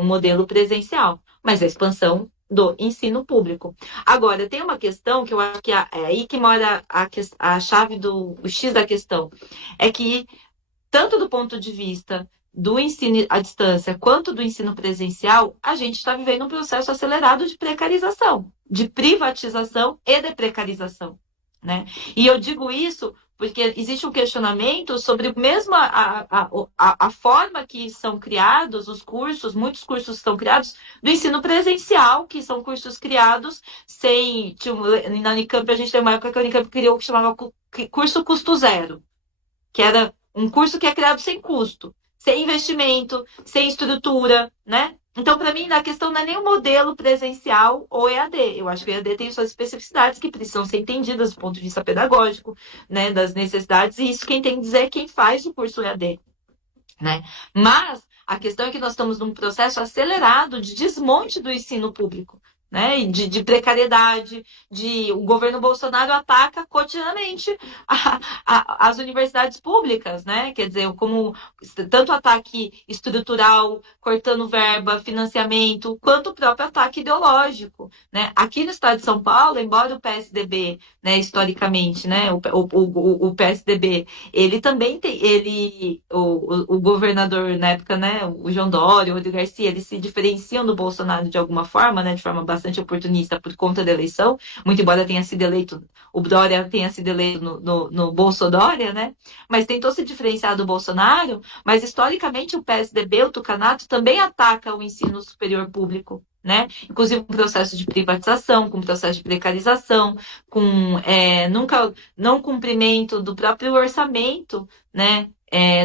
um modelo presencial, mas a expansão do ensino público. Agora, tem uma questão que eu acho que é aí que mora a chave o X da questão. É que, tanto do ponto de vista do ensino à distância quanto do ensino presencial, a gente está vivendo um processo acelerado de precarização, de privatização e de precarização, né? E eu digo isso porque existe um questionamento sobre mesmo a forma que são criados os cursos, muitos cursos são criados do ensino presencial, que são cursos criados sem... Na Unicamp, a gente tem uma época que a Unicamp criou o que chamava curso custo zero, que era um curso que é criado sem custo, sem investimento, sem estrutura, né? Então, para mim, a questão não é nem o modelo presencial ou EAD. Eu acho que o EAD tem suas especificidades que precisam ser entendidas do ponto de vista pedagógico, né, das necessidades, e isso quem tem que dizer é quem faz o curso EAD, né? Mas a questão é que nós estamos num processo acelerado de desmonte do ensino público, né? De precariedade, o governo Bolsonaro ataca cotidianamente as universidades públicas, né? Quer dizer, como tanto ataque estrutural, cortando verba, financiamento, quanto o próprio ataque ideológico, né? Aqui no estado de São Paulo, embora o PSDB, né, historicamente, né, o PSDB, ele também tem, o governador na época, né, o João Dória, o Rodrigo Garcia, eles se diferenciam do Bolsonaro de alguma forma, né, de forma bastante oportunista por conta da eleição, muito embora tenha sido eleito, o Dória tenha sido eleito no Bolsodória, né, mas tentou se diferenciar do Bolsonaro, mas historicamente o PSDB, o Tucanato, também ataca o ensino superior público, né, inclusive com processo de privatização, com processo de precarização, com nunca não cumprimento do próprio orçamento, né,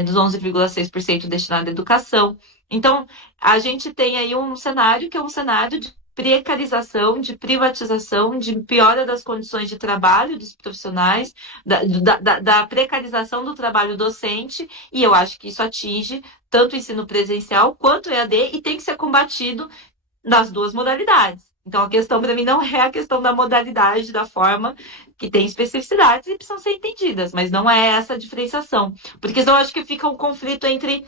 dos 11,6% destinado à educação. Então, a gente tem aí um cenário que é um cenário de precarização, de privatização, de piora das condições de trabalho dos profissionais, da precarização do trabalho docente, e eu acho que isso atinge tanto o ensino presencial quanto o EAD, e tem que ser combatido nas duas modalidades. Então, a questão para mim não é a questão da modalidade, da forma, que tem especificidades e precisam ser entendidas, mas não é essa a diferenciação. Porque senão eu acho que fica um conflito entre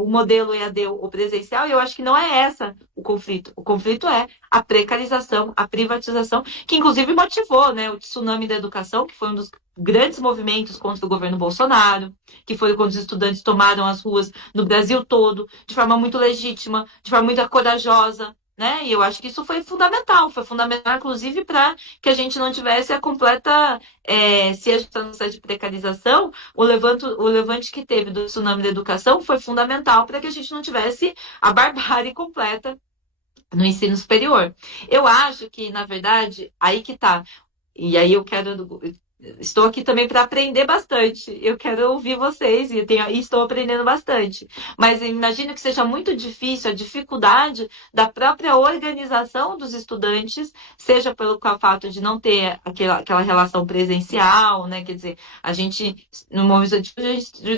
o modelo EAD ou presencial, e eu acho que não é essa o conflito. O conflito é a precarização, a privatização, que inclusive motivou, né, o tsunami da educação, que foi um dos grandes movimentos contra o governo Bolsonaro, que foi quando os estudantes tomaram as ruas no Brasil todo, de forma muito legítima, de forma muito corajosa, né? E eu acho que isso foi fundamental inclusive para que a gente não tivesse a completa, se a gente está no processo de precarização, o levante que teve do tsunami da educação foi fundamental para que a gente não tivesse a barbárie completa no ensino superior. Eu acho que, na verdade, aí que está. E aí estou aqui também para aprender bastante. Eu quero ouvir vocês e estou aprendendo bastante. Mas imagino que seja muito difícil a dificuldade da própria organização dos estudantes, seja pelo fato de não ter aquela relação presencial, né? Quer dizer, a gente, no movimento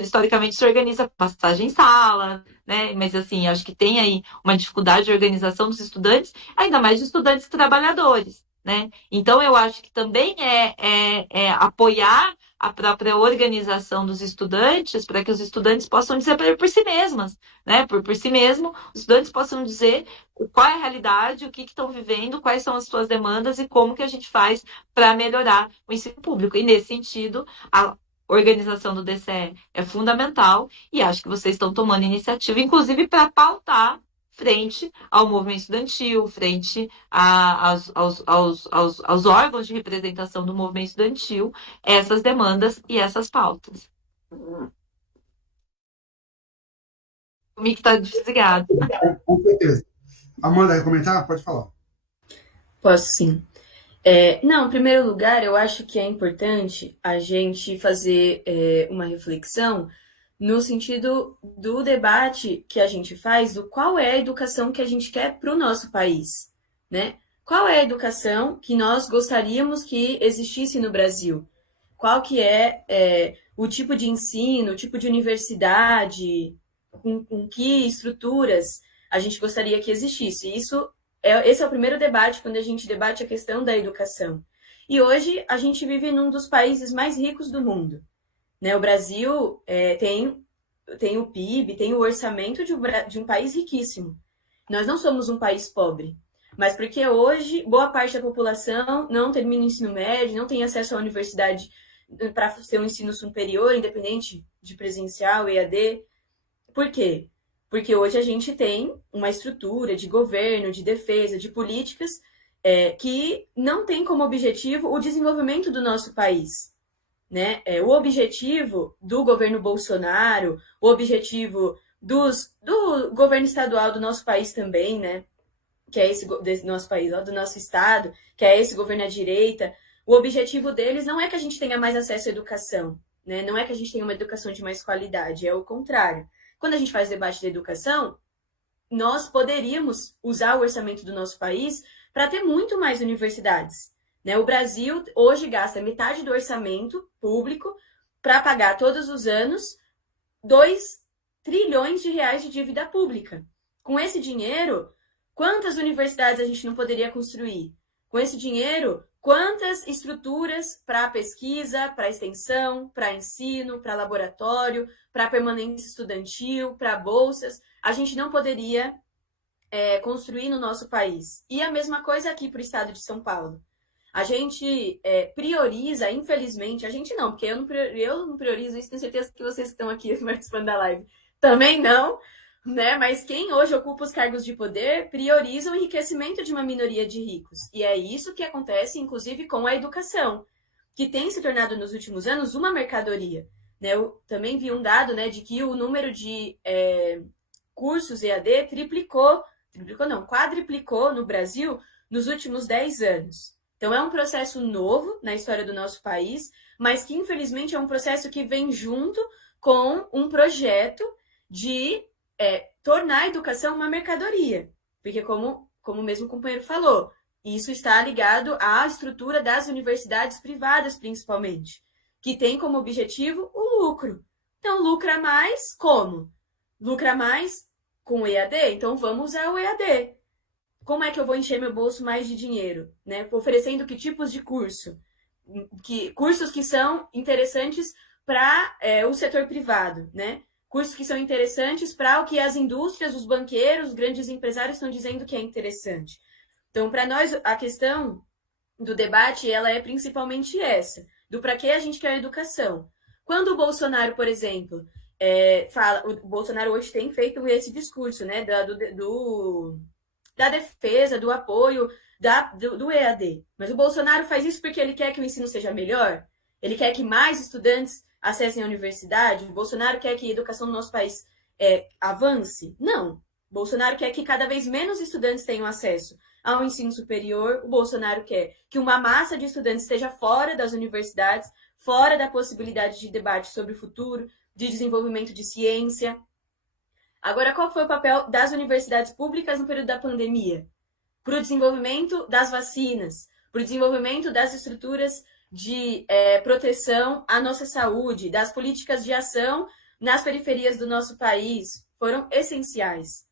historicamente se organiza passagem em sala, né? Mas assim, acho que tem aí uma dificuldade de organização dos estudantes, ainda mais de estudantes trabalhadores, né? Então, eu acho que também é apoiar a própria organização dos estudantes, para que os estudantes possam dizer por si mesmas, né? Por si mesmo, os estudantes possam dizer qual é a realidade, o que estão vivendo, quais são as suas demandas e como que a gente faz para melhorar o ensino público. E nesse sentido, a organização do DCE é fundamental e acho que vocês estão tomando iniciativa, inclusive para pautar frente ao movimento estudantil, frente aos órgãos de representação do movimento estudantil, essas demandas e essas pautas. O mic está desligado. Com certeza. Amanda, quer comentar? Pode falar. Posso sim. Não, em primeiro lugar, eu acho que é importante a gente fazer uma reflexão no sentido do debate que a gente faz do qual é a educação que a gente quer para o nosso país, né? Qual é a educação que nós gostaríamos que existisse no Brasil? Qual que é o tipo de ensino, o tipo de universidade, com que estruturas a gente gostaria que existisse? Esse é o primeiro debate quando a gente debate a questão da educação. E hoje a gente vive num dos países mais ricos do mundo. Né? O Brasil tem o PIB, tem o orçamento de um país riquíssimo. Nós não somos um país pobre, mas porque hoje boa parte da população não termina o ensino médio, não tem acesso à universidade para ter um ensino superior, independente de presencial, EAD. Por quê? Porque hoje a gente tem uma estrutura de governo, de defesa, de políticas que não tem como objetivo o desenvolvimento do nosso país. Né? O objetivo do governo Bolsonaro, o objetivo do governo estadual do nosso país também, né? Que é esse desse nosso país, do nosso estado, que é esse governo à direita, o objetivo deles não é que a gente tenha mais acesso à educação, né? Não é que a gente tenha uma educação de mais qualidade, é o contrário. Quando a gente faz debate da educação, nós poderíamos usar o orçamento do nosso país para ter muito mais universidades. Né? O Brasil hoje gasta metade do orçamento público para pagar todos os anos 2 trilhões de reais de dívida pública. Com esse dinheiro, quantas universidades a gente não poderia construir? Com esse dinheiro, quantas estruturas para pesquisa, para extensão, para ensino, para laboratório, para permanência estudantil, para bolsas, a gente não poderia construir no nosso país. E a mesma coisa aqui para o estado de São Paulo. A gente prioriza, infelizmente, a gente não, porque eu não priorizo isso, tenho certeza que vocês que estão aqui participando da live também não, né? Mas quem hoje ocupa os cargos de poder prioriza o enriquecimento de uma minoria de ricos. E é isso que acontece, inclusive, com a educação, que tem se tornado nos últimos anos uma mercadoria. Né? Eu também vi um dado, né, de que o número de cursos EAD quadriplicou no Brasil nos últimos 10 anos. Então, é um processo novo na história do nosso país, mas que, infelizmente, é um processo que vem junto com um projeto de tornar a educação uma mercadoria. Porque, como o mesmo companheiro falou, isso está ligado à estrutura das universidades privadas, principalmente, que tem como objetivo o lucro. Então, lucra mais como? Lucra mais com o EAD? Então, vamos usar o EAD. Como é que eu vou encher meu bolso mais de dinheiro? Né? Oferecendo que tipos de curso? Cursos que são interessantes para o setor privado, né? Cursos que são interessantes para o que as indústrias, os banqueiros, os grandes empresários estão dizendo que é interessante. Então, para nós, a questão do debate, ela é principalmente essa, do para que a gente quer a educação. Quando o Bolsonaro, por exemplo, fala, o Bolsonaro hoje tem feito esse discurso, né, da defesa, do apoio do EAD. Mas o Bolsonaro faz isso porque ele quer que o ensino seja melhor? Ele quer que mais estudantes acessem a universidade? O Bolsonaro quer que a educação no nosso país avance? Não. O Bolsonaro quer que cada vez menos estudantes tenham acesso ao ensino superior. O Bolsonaro quer que uma massa de estudantes esteja fora das universidades, fora da possibilidade de debate sobre o futuro, de desenvolvimento de ciência. Agora, qual foi o papel das universidades públicas no período da pandemia? Para o desenvolvimento das vacinas, para o desenvolvimento das estruturas de proteção à nossa saúde, das políticas de ação nas periferias do nosso país, foram essenciais.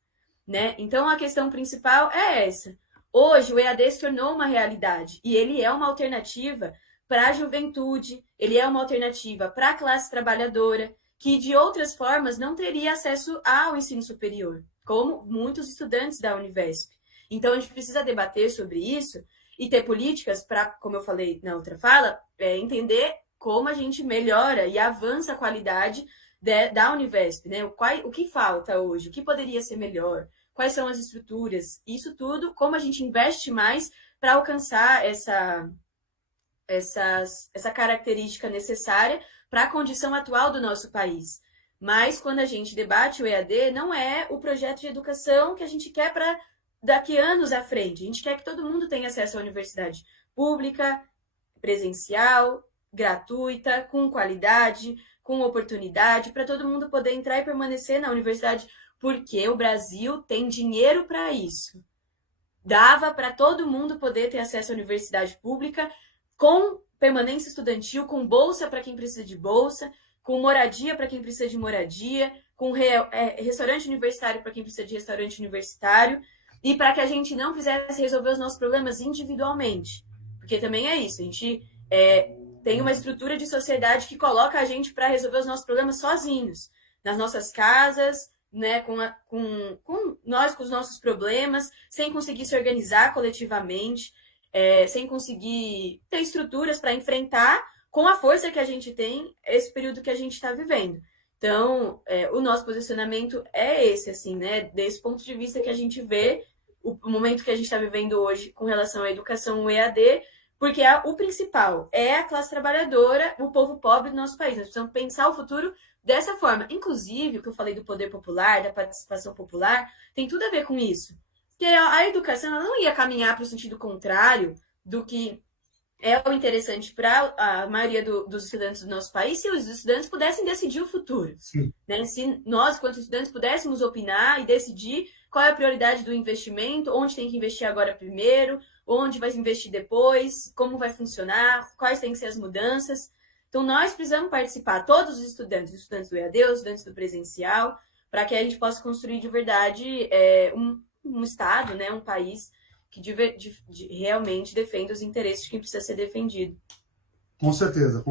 Né? Então, a questão principal é essa. Hoje, o EAD se tornou uma realidade e ele é uma alternativa para a juventude, ele é uma alternativa para a classe trabalhadora, que de outras formas não teria acesso ao ensino superior, como muitos estudantes da Univesp. Então, a gente precisa debater sobre isso e ter políticas para, como eu falei na outra fala, entender como a gente melhora e avança a qualidade da Univesp, né? O que falta hoje, o que poderia ser melhor, quais são as estruturas, isso tudo, como a gente investe mais para alcançar essa característica necessária para a condição atual do nosso país. Mas quando a gente debate o EAD, não é o projeto de educação que a gente quer para daqui anos à frente. A gente quer que todo mundo tenha acesso à universidade pública, presencial, gratuita, com qualidade, com oportunidade, para todo mundo poder entrar e permanecer na universidade, porque o Brasil tem dinheiro para isso. Dava para todo mundo poder ter acesso à universidade pública, com permanência estudantil, com bolsa para quem precisa de bolsa, com moradia para quem precisa de moradia, com restaurante universitário para quem precisa de restaurante universitário, e para que a gente não quisesse resolver os nossos problemas individualmente. Porque também é isso, a gente tem uma estrutura de sociedade que coloca a gente para resolver os nossos problemas sozinhos, nas nossas casas, né, com os nossos problemas, sem conseguir se organizar coletivamente, sem conseguir ter estruturas para enfrentar com a força que a gente tem esse período que a gente está vivendo. Então, o nosso posicionamento é esse, assim, né? Desse ponto de vista que a gente vê o momento que a gente está vivendo hoje com relação à educação, o EAD, porque o principal é a classe trabalhadora, o povo pobre do nosso país. Nós precisamos pensar o futuro dessa forma. Inclusive, o que eu falei do poder popular, da participação popular, tem tudo a ver com isso. Porque a educação ela não ia caminhar para o sentido contrário do que é o interessante para a maioria dos estudantes do nosso país, se os estudantes pudessem decidir o futuro. Né? Se nós, quanto estudantes, pudéssemos opinar e decidir qual é a prioridade do investimento, onde tem que investir agora primeiro, onde vai investir depois, como vai funcionar, quais têm que ser as mudanças. Então, nós precisamos participar, todos os estudantes do EAD, os estudantes do presencial, para que a gente possa construir de verdade um Estado, né, um país que realmente defenda os interesses de quem precisa ser defendido. Com certeza,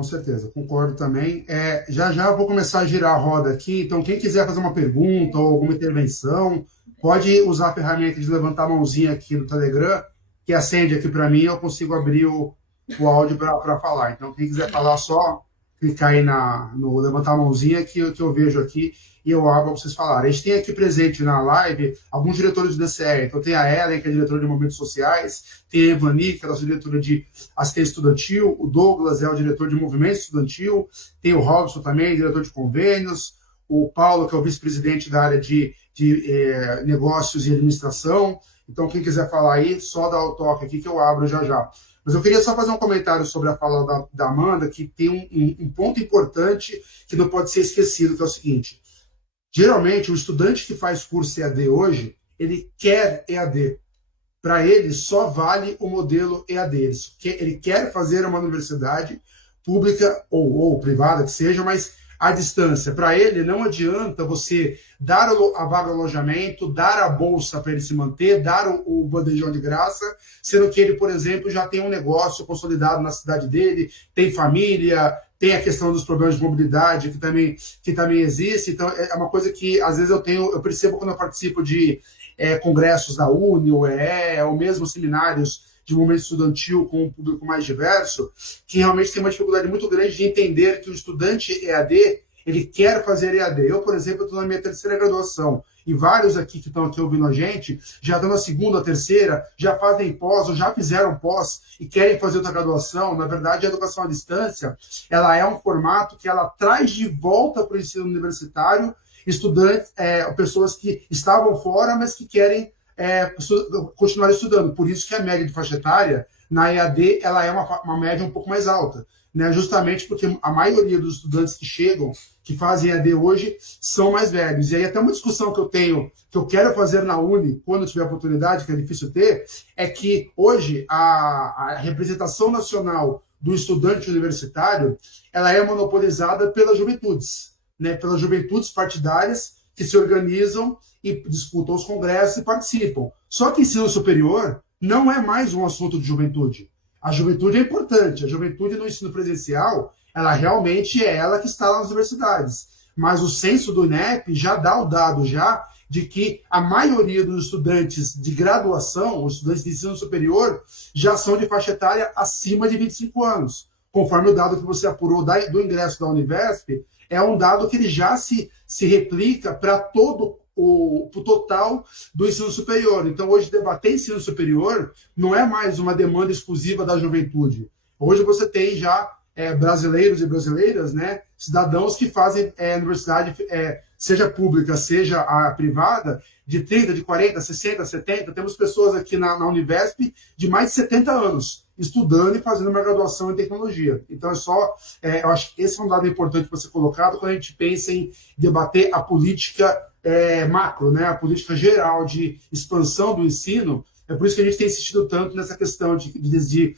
concordo também. Já vou começar a girar a roda aqui, então quem quiser fazer uma pergunta ou alguma intervenção, pode usar a ferramenta de levantar a mãozinha aqui no Telegram, que acende aqui para mim, eu consigo abrir o áudio para falar. Então quem quiser falar, só clicar aí no levantar a mãozinha que eu vejo aqui e eu abro para vocês falarem. A gente tem aqui presente na live alguns diretores do DCE. Então tem a Ellen, que é diretora de movimentos sociais, tem a Evani, que é a nossa diretora de assistência estudantil, o Douglas é o diretor de movimento estudantil, tem o Robson também, diretor de convênios, o Paulo, que é o vice-presidente da área de negócios e administração. Então quem quiser falar aí, só dá o toque aqui que eu abro já. Mas eu queria só fazer um comentário sobre a fala da Amanda, que tem um ponto importante que não pode ser esquecido, que é o seguinte. Geralmente, o estudante que faz curso EAD hoje, ele quer EAD. Para ele, só vale o modelo EAD. Ele quer fazer uma universidade pública ou privada, que seja, mas à distância. Para ele, não adianta você dar a vaga de alojamento, dar a bolsa para ele se manter, dar o bandejão de graça, sendo que ele, por exemplo, já tem um negócio consolidado na cidade dele, tem família, tem a questão dos problemas de mobilidade que também existe. Então, é uma coisa que, às vezes, eu percebo quando eu participo de congressos da Uni, ou mesmo seminários de movimento estudantil com um público mais diverso, que realmente tem uma dificuldade muito grande de entender que o estudante EAD, ele quer fazer EAD. Eu, por exemplo, estou na minha terceira graduação, e vários aqui que estão aqui ouvindo a gente, já estão na segunda, a terceira, já fazem pós, ou já fizeram pós, e querem fazer outra graduação. Na verdade, a educação à distância, ela é um formato que ela traz de volta para o ensino universitário estudantes, pessoas que estavam fora, mas que querem continuar estudando. Por isso que a média de faixa etária na EAD ela é uma média um pouco mais alta, né? Justamente porque a maioria dos estudantes que chegam, que fazem EAD hoje, são mais velhos. E aí até uma discussão que eu tenho, que eu quero fazer na Uni, quando eu tiver oportunidade, que é difícil ter, é que hoje a representação nacional do estudante universitário, ela é monopolizada pelas juventudes, né? Pelas juventudes partidárias que se organizam e disputam os congressos e participam. Só que ensino superior não é mais um assunto de juventude. A juventude é importante. A juventude no ensino presencial, ela realmente é ela que está nas universidades. Mas o censo do INEP já dá o dado já de que a maioria dos estudantes de graduação, os estudantes de ensino superior, já são de faixa etária acima de 25 anos. Conforme o dado que você apurou do ingresso da Univesp, é um dado que ele já se replica para todo o total do ensino superior. Então, hoje, debater ensino superior não é mais uma demanda exclusiva da juventude. Hoje você tem já brasileiros e brasileiras, né, cidadãos que fazem universidade, seja pública, seja a privada, de 30, de 40, 60, 70. Temos pessoas aqui na Univesp de mais de 70 anos, estudando e fazendo uma graduação em tecnologia. Então, eu acho que esse é um dado importante para ser colocado quando a gente pensa em debater a política macro, né, a política geral de expansão do ensino. É por isso que a gente tem insistido tanto nessa questão de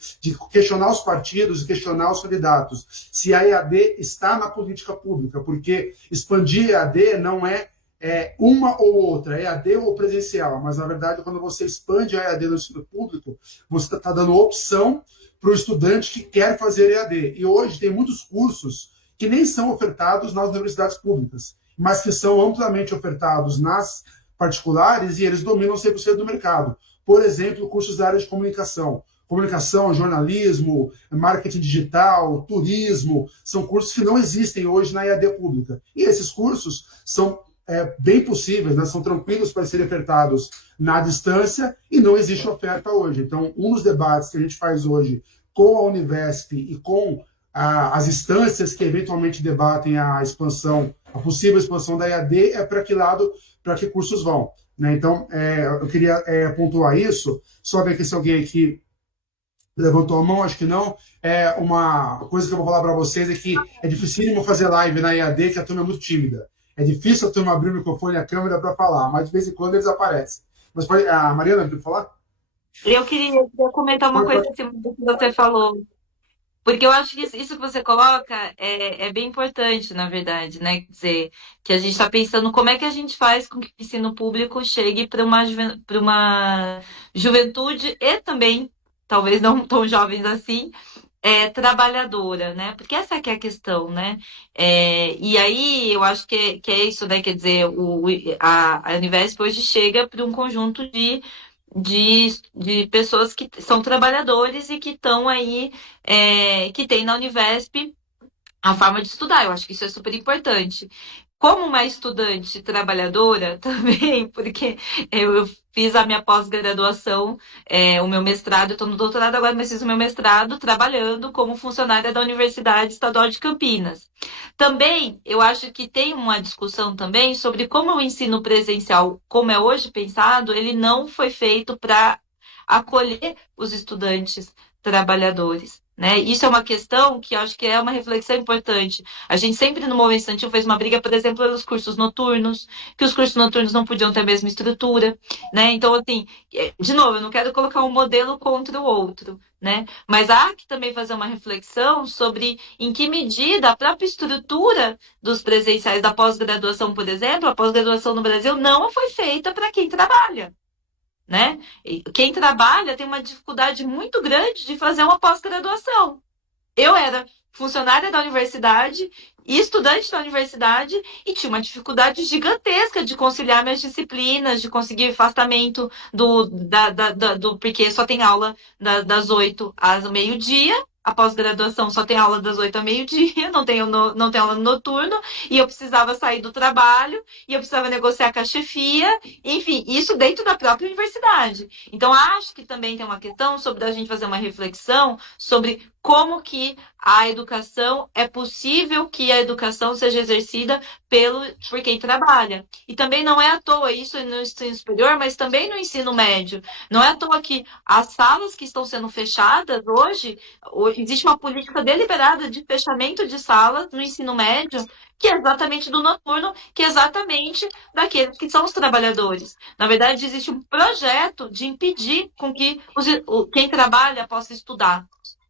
questionar os partidos e questionar os candidatos. Se a EAD está na política pública, porque expandir a EAD não é uma ou outra, EAD ou presencial, mas na verdade quando você expande a EAD no ensino público, você está dando opção para o estudante que quer fazer EAD. E hoje tem muitos cursos que nem são ofertados nas universidades públicas, mas que são amplamente ofertados nas particulares e eles dominam 100% do mercado. Por exemplo, cursos da área de comunicação. Comunicação, jornalismo, marketing digital, turismo, são cursos que não existem hoje na EAD pública. E esses cursos são bem possíveis, né? São tranquilos para serem ofertados na distância e não existe oferta hoje. Então, um dos debates que a gente faz hoje com a Univesp e com as instâncias que eventualmente debatem a possível expansão da EAD é para que lado, para que cursos vão. Né? Então, eu queria pontuar isso, só ver aqui se alguém aqui levantou a mão, acho que não. Uma coisa que eu vou falar para vocês é que é dificílimo fazer live na EAD, que a turma é muito tímida. É difícil a turma abrir o microfone e a câmera para falar, mas de vez em quando eles aparecem. Mas a Mariana, quer falar? Eu queria comentar uma coisa em cima do que você falou. Porque eu acho que isso que você coloca é bem importante, na verdade, né? Quer dizer, que a gente está pensando como é que a gente faz com que o ensino público chegue para uma juventude e também, talvez não tão jovens assim, trabalhadora, né? Porque essa que é a questão, né? E aí eu acho que é isso, né? Quer dizer, a Univesp hoje chega para um conjunto de pessoas que são trabalhadores e que estão aí, que tem na Univesp a forma de estudar. Eu acho que isso é super importante. Como uma estudante trabalhadora também, porque eu fiz a minha pós-graduação, o meu mestrado, eu estou no doutorado agora, mas fiz o meu mestrado trabalhando como funcionária da Universidade Estadual de Campinas. Também, eu acho que tem uma discussão também sobre como o ensino presencial, como é hoje pensado, ele não foi feito para acolher os estudantes trabalhadores. Né? Isso é uma questão que eu acho que é uma reflexão importante. A gente sempre no Movimento Estudantil fez uma briga, por exemplo, pelos cursos noturnos, que os cursos noturnos não podiam ter a mesma estrutura, né? Então, assim, de novo, eu não quero colocar um modelo contra o outro, né? Mas há que também fazer uma reflexão sobre em que medida a própria estrutura dos presenciais da pós-graduação, por exemplo, a pós-graduação no Brasil não foi feita para quem trabalha. Né? Quem trabalha tem uma dificuldade muito grande de fazer uma pós-graduação. Eu era funcionária da universidade e estudante da universidade e tinha uma dificuldade gigantesca de conciliar minhas disciplinas, de conseguir afastamento porque só tem aula das 8 às meio-dia. A pós-graduação só tem aula das 8 ao meio-dia, não tem aula noturno, e eu precisava sair do trabalho, e eu precisava negociar com a chefia, enfim, isso dentro da própria universidade. Então, acho que também tem uma questão sobre a gente fazer uma reflexão sobre como que a educação, é possível que a educação seja exercida por quem trabalha. E também não é à toa isso no ensino superior, mas também no ensino médio. Não é à toa que as salas que estão sendo fechadas hoje, existe uma política deliberada de fechamento de salas no ensino médio, que é exatamente do noturno, que é exatamente daqueles que são os trabalhadores. Na verdade, existe um projeto de impedir com que quem trabalha possa estudar.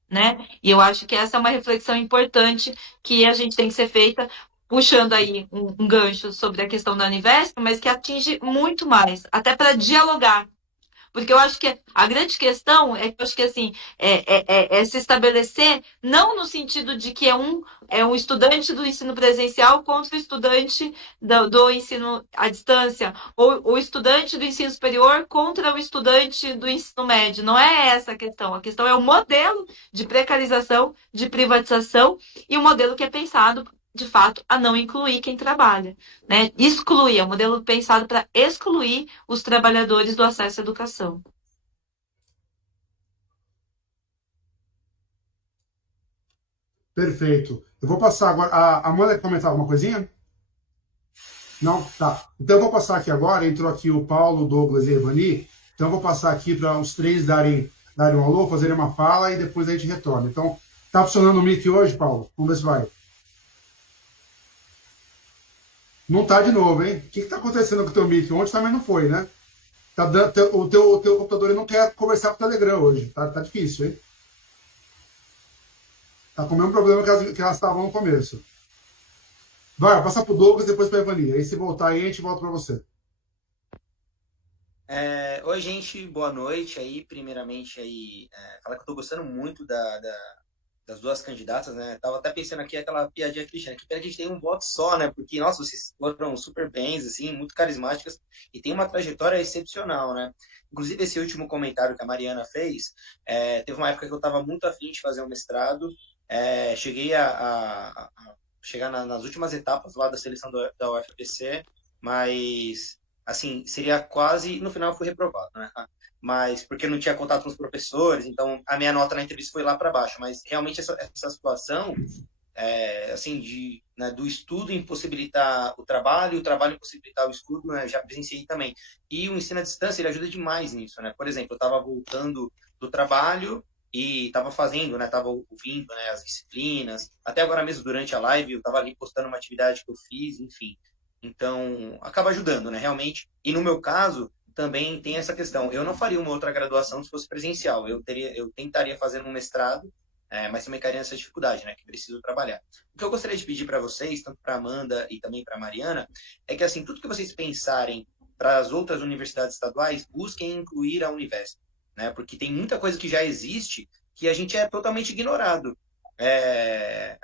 Né? E eu acho que essa é uma reflexão importante que a gente tem que ser feita, puxando aí um gancho sobre a questão da Univesp, mas que atinge muito mais, até para dialogar. Porque eu acho que a grande questão é que eu acho que assim é se estabelecer não no sentido de que é um estudante do ensino presencial contra o estudante do ensino à distância, ou o estudante do ensino superior contra o estudante do ensino médio. Não é essa a questão. A questão é o modelo de precarização, de privatização e o modelo que é pensado, de fato, a não incluir quem trabalha, né? Excluir, é um modelo pensado para excluir os trabalhadores do acesso à educação. Perfeito. Eu vou passar agora. A Amanda quer comentar alguma coisinha? Não? Tá. Então eu vou passar aqui agora. Entrou aqui o Paulo, o Douglas e a Evani. Então eu vou passar aqui para os três darem um alô, fazerem uma fala e depois a gente retorna. Então, tá funcionando o mic hoje, Paulo? Vamos ver se vai. Não tá de novo, hein? O que tá acontecendo com o teu mic? Ontem também não foi, né? O teu computador ele não quer conversar com o Telegram hoje. Tá difícil, hein? Tá com o mesmo problema que elas estavam no começo. Vai, passar pro Douglas e depois pra Evani. Aí se voltar aí, a gente volta pra você. Oi, gente, boa noite aí. Primeiramente, aí, falar que eu tô gostando muito das duas candidatas, né? Tava até pensando aqui aquela piadinha Cristiana, que pena que a gente tem um voto só, né? Porque, nossa, vocês foram super bens, assim, muito carismáticas e tem uma trajetória excepcional, né? Inclusive, esse último comentário que a Mariana fez, teve uma época que eu tava muito afim de fazer um mestrado, cheguei a chegar nas últimas etapas lá da seleção da UFPC, mas, assim, seria quase... No final, eu fui reprovado, né? Mas porque eu não tinha contato com os professores, então a minha nota na entrevista foi lá para baixo. Mas realmente essa situação, assim, né, do estudo impossibilitar o trabalho impossibilitar o estudo, né, já presenciei também. E o ensino à distância, ele ajuda demais nisso, né? Por exemplo, eu estava voltando do trabalho e estava fazendo, né, estava ouvindo, né, as disciplinas. Até agora mesmo, durante a live, eu estava ali postando uma atividade que eu fiz, enfim. Então, acaba ajudando, né, realmente. E no meu caso, também tem essa questão. Eu não faria uma outra graduação se fosse presencial. Eu tentaria fazer um mestrado, mas também cairia nessa dificuldade, né, que preciso trabalhar. O que eu gostaria de pedir para vocês, tanto para Amanda e também para Mariana, é que, assim, tudo que vocês pensarem para as outras universidades estaduais, busquem incluir a Univesp, né, porque tem muita coisa que já existe que a gente é totalmente ignorado.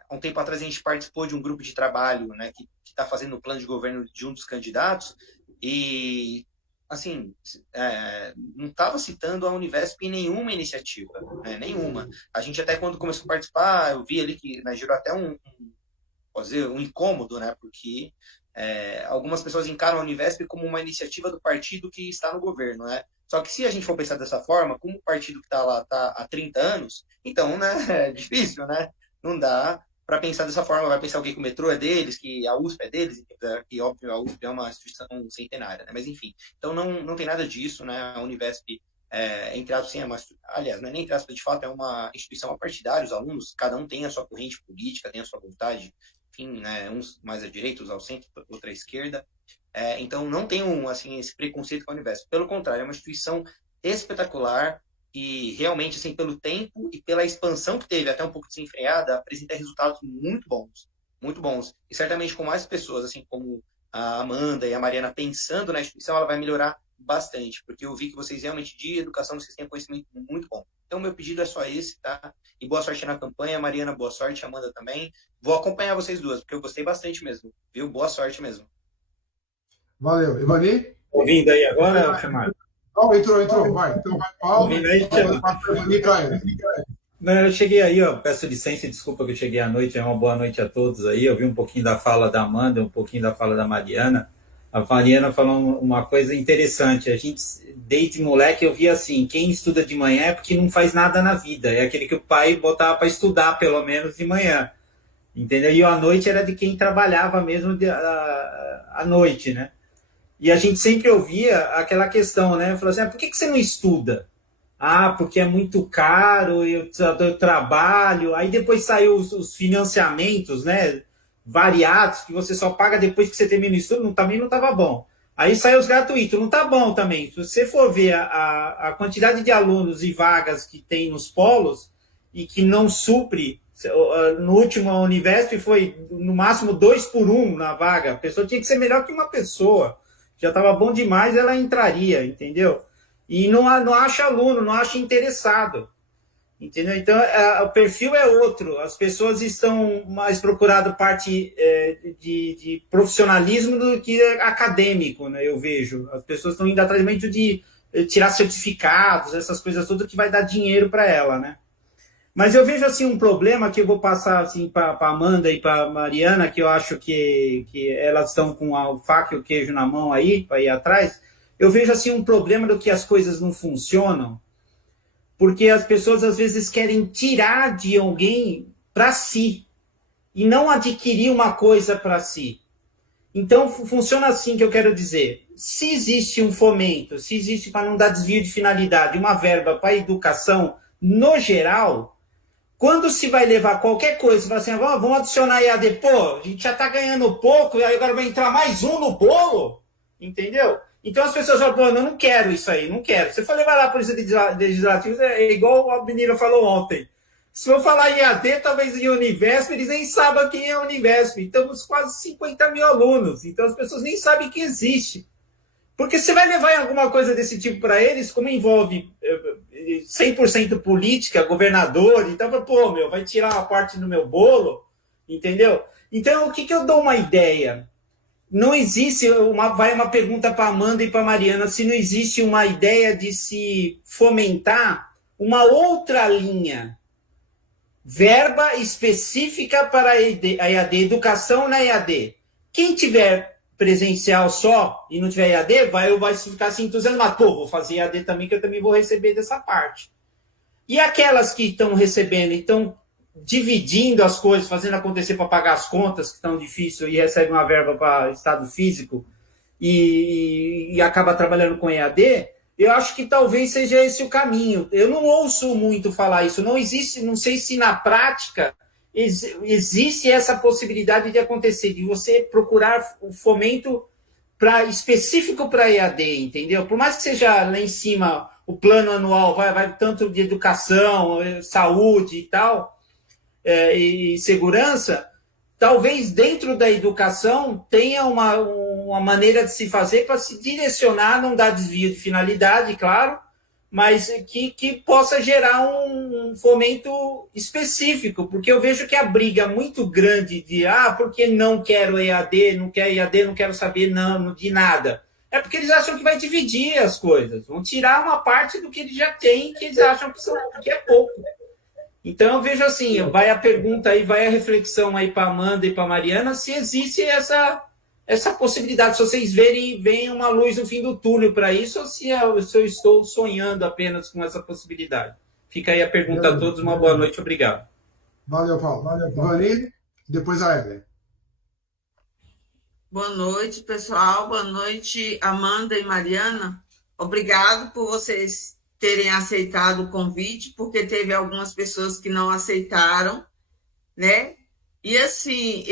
Há um tempo atrás a gente participou de um grupo de trabalho, né, que está fazendo o plano de governo de um dos candidatos e, assim, não estava citando a Univesp em nenhuma iniciativa, né, nenhuma. A gente até quando começou a participar, eu vi ali que, né, gerou até pode dizer, um incômodo, né, porque algumas pessoas encaram a Univesp como uma iniciativa do partido que está no governo, né? Só que se a gente for pensar dessa forma, como o partido que está lá está há 30 anos, então, né, é difícil, né? Não dá para pensar dessa forma. Vai pensar o quê? Que o metrô é deles, que a USP é deles, que óbvio a USP é uma instituição centenária, né? Mas enfim, então não tem nada disso, né? A Univesp, entre aspas, sim, aliás, não é nem entre aspas, de fato, é uma instituição partidária, os alunos, cada um tem a sua corrente política, tem a sua vontade, enfim, né? Uns mais à direita, uns ao centro, outra à esquerda. Então, não tem assim, esse preconceito com a Univesp. Pelo contrário, é uma instituição espetacular e realmente, assim, pelo tempo e pela expansão que teve, até um pouco desenfreada, apresenta resultados muito bons. Muito bons. E certamente com mais pessoas, assim como a Amanda e a Mariana, pensando na instituição, ela vai melhorar bastante, porque eu vi que vocês realmente, de educação, vocês têm conhecimento muito bom. Então, meu pedido é só esse, tá? E boa sorte na campanha. Mariana, boa sorte. Amanda também. Vou acompanhar vocês duas, porque eu gostei bastante mesmo. Viu? Boa sorte mesmo. Valeu. Evani? Ouvindo aí agora, chamado? Oh, entrou. Vai. Então vai, Paulo. Ouvindo aí, Não, eu cheguei aí, ó, peço licença e desculpa que eu cheguei à noite, uma boa noite a todos aí. Eu vi um pouquinho da fala da Amanda, um pouquinho da fala da Mariana. A Mariana falou uma coisa interessante. A gente, desde moleque, eu via assim, quem estuda de manhã é porque não faz nada na vida. É aquele que o pai botava para estudar, pelo menos, de manhã. Entendeu? E a noite era de quem trabalhava mesmo à noite, né? E a gente sempre ouvia aquela questão, né? Falou assim, por que você não estuda? Ah, porque é muito caro, eu trabalho. Aí depois saiu os financiamentos, né? Variados, que você só paga depois que você termina o estudo, também não estava bom. Aí saiu os gratuitos, não está bom também. Se você for ver a quantidade de alunos e vagas que tem nos polos e que não supre, no último a Univesp foi no máximo 2 por 1 na vaga. A pessoa tinha que ser melhor que uma pessoa. Já estava bom demais, ela entraria, entendeu? e não acha aluno, não acha interessado. Entendeu? Então, o perfil é outro. As pessoas estão mais procurando parte de profissionalismo do que acadêmico, né? Eu vejo. As pessoas estão indo atrás muito de tirar certificados, essas coisas todas que vai dar dinheiro para ela, né? Mas eu vejo assim um problema que eu vou passar assim para a Amanda e para a Mariana, que eu acho que elas estão com a faca e o queijo na mão aí, para ir atrás. Eu vejo assim um problema do que as coisas não funcionam, porque as pessoas às vezes querem tirar de alguém para si e não adquirir uma coisa para si. Então funciona assim que eu quero dizer. Se existe um fomento, se existe, para não dar desvio de finalidade, uma verba para a educação no geral, quando se vai levar qualquer coisa, fala assim, vamos adicionar EAD, pô, a gente já está ganhando pouco e agora vai entrar mais um no bolo, entendeu? Então as pessoas falam, pô, eu não quero isso aí, não quero. Se for levar lá para o legislativo, é igual a menina falou ontem. Se for falar EAD, talvez em Univesp, eles nem sabem quem é a Univesp. Estamos quase 50 mil alunos, então as pessoas nem sabem que existe. Porque você vai levar alguma coisa desse tipo para eles, como envolve 100% política, governador, então, pô, vai tirar uma parte do meu bolo, entendeu? Então, o que eu dou uma ideia? Não existe, vai uma pergunta para a Amanda e para a Mariana, se não existe uma ideia de se fomentar uma outra linha, verba específica para a EAD, educação na EAD. Quem tiver presencial só e não tiver EAD, vai ficar assim entusiasmado. Pô, vou fazer EAD também, que eu também vou receber dessa parte. E aquelas que estão recebendo, estão dividindo as coisas, fazendo acontecer para pagar as contas, que estão difíceis, e recebem uma verba para estado físico e acaba trabalhando com EAD, eu acho que talvez seja esse o caminho. Eu não ouço muito falar isso. Não existe, não sei se na prática existe essa possibilidade de acontecer, de você procurar o fomento específico para EAD, entendeu? Por mais que seja lá em cima o plano anual, vai tanto de educação, saúde e tal, e segurança, talvez dentro da educação tenha uma maneira de se fazer para se direcionar, não dar desvio de finalidade, claro, mas que possa gerar um fomento específico, porque eu vejo que a briga muito grande de porque não quero EAD, não quero saber de nada. É porque eles acham que vai dividir as coisas, vão tirar uma parte do que eles já têm, que eles acham que é pouco. Então eu vejo assim, vai a pergunta aí, vai a reflexão aí para Amanda e para Mariana, se existe essa possibilidade, se vocês veem uma luz no fim do túnel para isso, ou se eu estou sonhando apenas com essa possibilidade. Fica aí a pergunta a todos, uma boa noite, obrigado. Valeu, Paulo. Vani, depois a Evelyn. Boa noite, pessoal. Boa noite, Amanda e Mariana. Obrigado por vocês terem aceitado o convite, porque teve algumas pessoas que não aceitaram, né? E assim,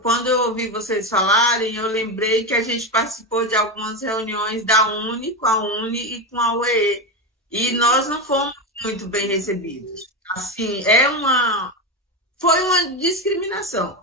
quando eu ouvi vocês falarem, eu lembrei que a gente participou de algumas reuniões da UNE, com a UNE e com a UEE, e nós não fomos muito bem recebidos. Assim, foi uma discriminação.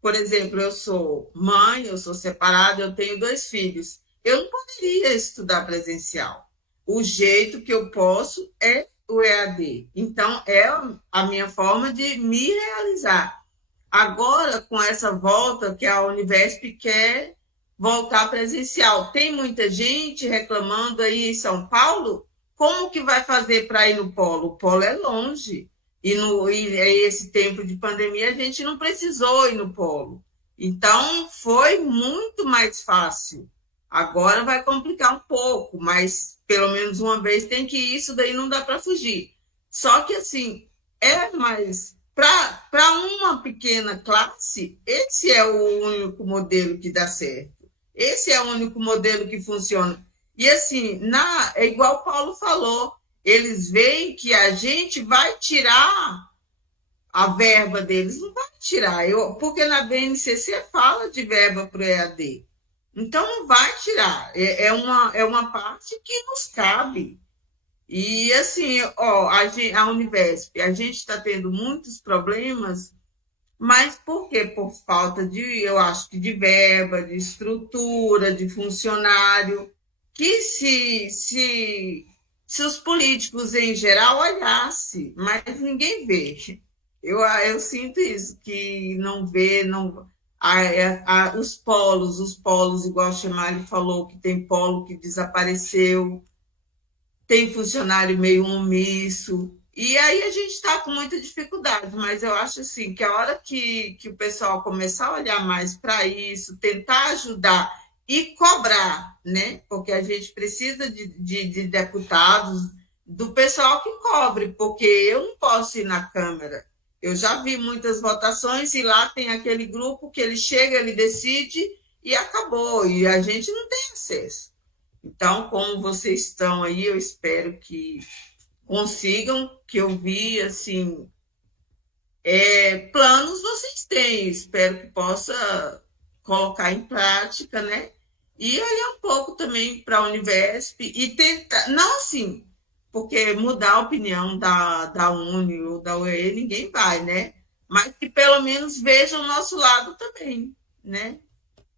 Por exemplo, eu sou mãe, eu sou separada, eu tenho 2 filhos. Eu não poderia estudar presencial. O jeito que eu posso é o EAD. Então, é a minha forma de me realizar. Agora, com essa volta que a Univesp quer voltar presencial, tem muita gente reclamando aí em São Paulo, como que vai fazer para ir no polo? O polo é longe. E esse tempo de pandemia, a gente não precisou ir no polo. Então, foi muito mais fácil. Agora vai complicar um pouco, mas pelo menos uma vez tem que ir, isso daí não dá para fugir. Só que, assim, mais... Para uma pequena classe, esse é o único modelo que dá certo. Esse é o único modelo que funciona. E, assim, é igual o Paulo falou, eles veem que a gente vai tirar a verba deles. Não vai tirar, porque na BNCC fala de verba para o EAD. Então, não vai tirar. É uma parte que nos cabe. E, assim, a Univesp, a gente está tendo muitos problemas, mas por quê? Por falta eu acho que de verba, de estrutura, de funcionário, que se se os políticos em geral olhassem, mas ninguém vê. Eu sinto isso, que não vê, não, os polos, igual o Chemali falou, que tem polo que desapareceu, tem funcionário meio omisso, e aí a gente está com muita dificuldade, mas eu acho assim, que a hora que o pessoal começar a olhar mais para isso, tentar ajudar e cobrar, né? Porque a gente precisa de deputados, do pessoal que cobre, porque eu não posso ir na Câmara. Eu já vi muitas votações e lá tem aquele grupo que ele chega, ele decide e acabou, e a gente não tem acesso. Então, como vocês estão aí, eu espero que consigam, que eu vi, assim, planos vocês têm, espero que possa colocar em prática, né? E olhar um pouco também para a Univesp e tentar, não assim, porque mudar a opinião da Uni ou da UE ninguém vai, né? Mas que pelo menos vejam o nosso lado também, né?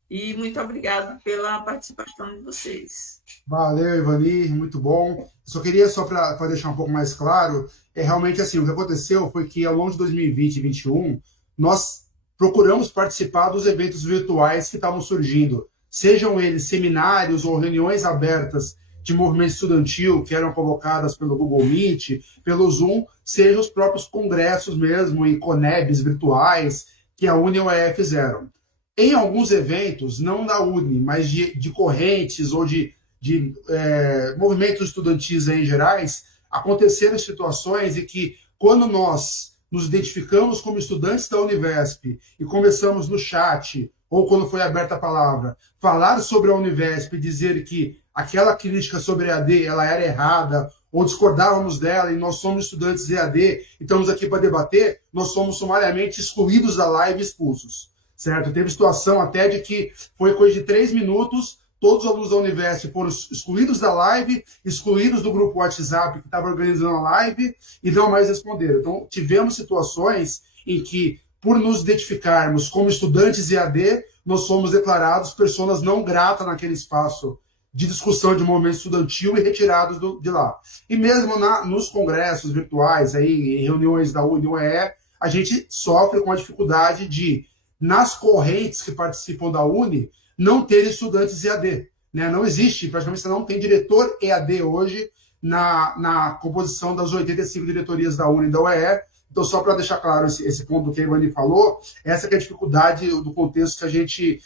E muito obrigada pela participação de vocês. Valeu, Ivani, muito bom. Só queria, só para deixar um pouco mais claro, realmente assim, o que aconteceu foi que ao longo de 2020 e 2021, nós procuramos participar dos eventos virtuais que estavam surgindo, sejam eles seminários ou reuniões abertas de movimento estudantil que eram convocadas pelo Google Meet, pelo Zoom, sejam os próprios congressos mesmo e conebs virtuais que a Uni e a UE fizeram. Em alguns eventos, não da Uni, mas de correntes ou de movimentos estudantis em gerais, aconteceram situações em que, quando nós nos identificamos como estudantes da Univesp e começamos no chat, ou quando foi aberta a palavra, falar sobre a Univesp e dizer que aquela crítica sobre a EAD ela era errada, ou discordávamos dela e nós somos estudantes de EAD e estamos aqui para debater, nós somos sumariamente excluídos da live e expulsos. Certo? Teve situação até de que foi coisa de 3 minutos, todos os alunos da Univesp foram excluídos da live, excluídos do grupo WhatsApp que estava organizando a live e não mais responderam. Então, tivemos situações em que, por nos identificarmos como estudantes EAD, nós fomos declarados pessoas não gratas naquele espaço de discussão de movimento estudantil e retirados de lá. E mesmo nos congressos virtuais, aí, em reuniões da Uni e UE, a gente sofre com a dificuldade de, nas correntes que participam da Uni, não ter estudantes EAD. Né? Não existe, praticamente você não tem diretor EAD hoje na composição das 85 diretorias da Uni e da UE. Então, só para deixar claro esse ponto que a Ivani falou, essa que é a dificuldade do contexto que a gente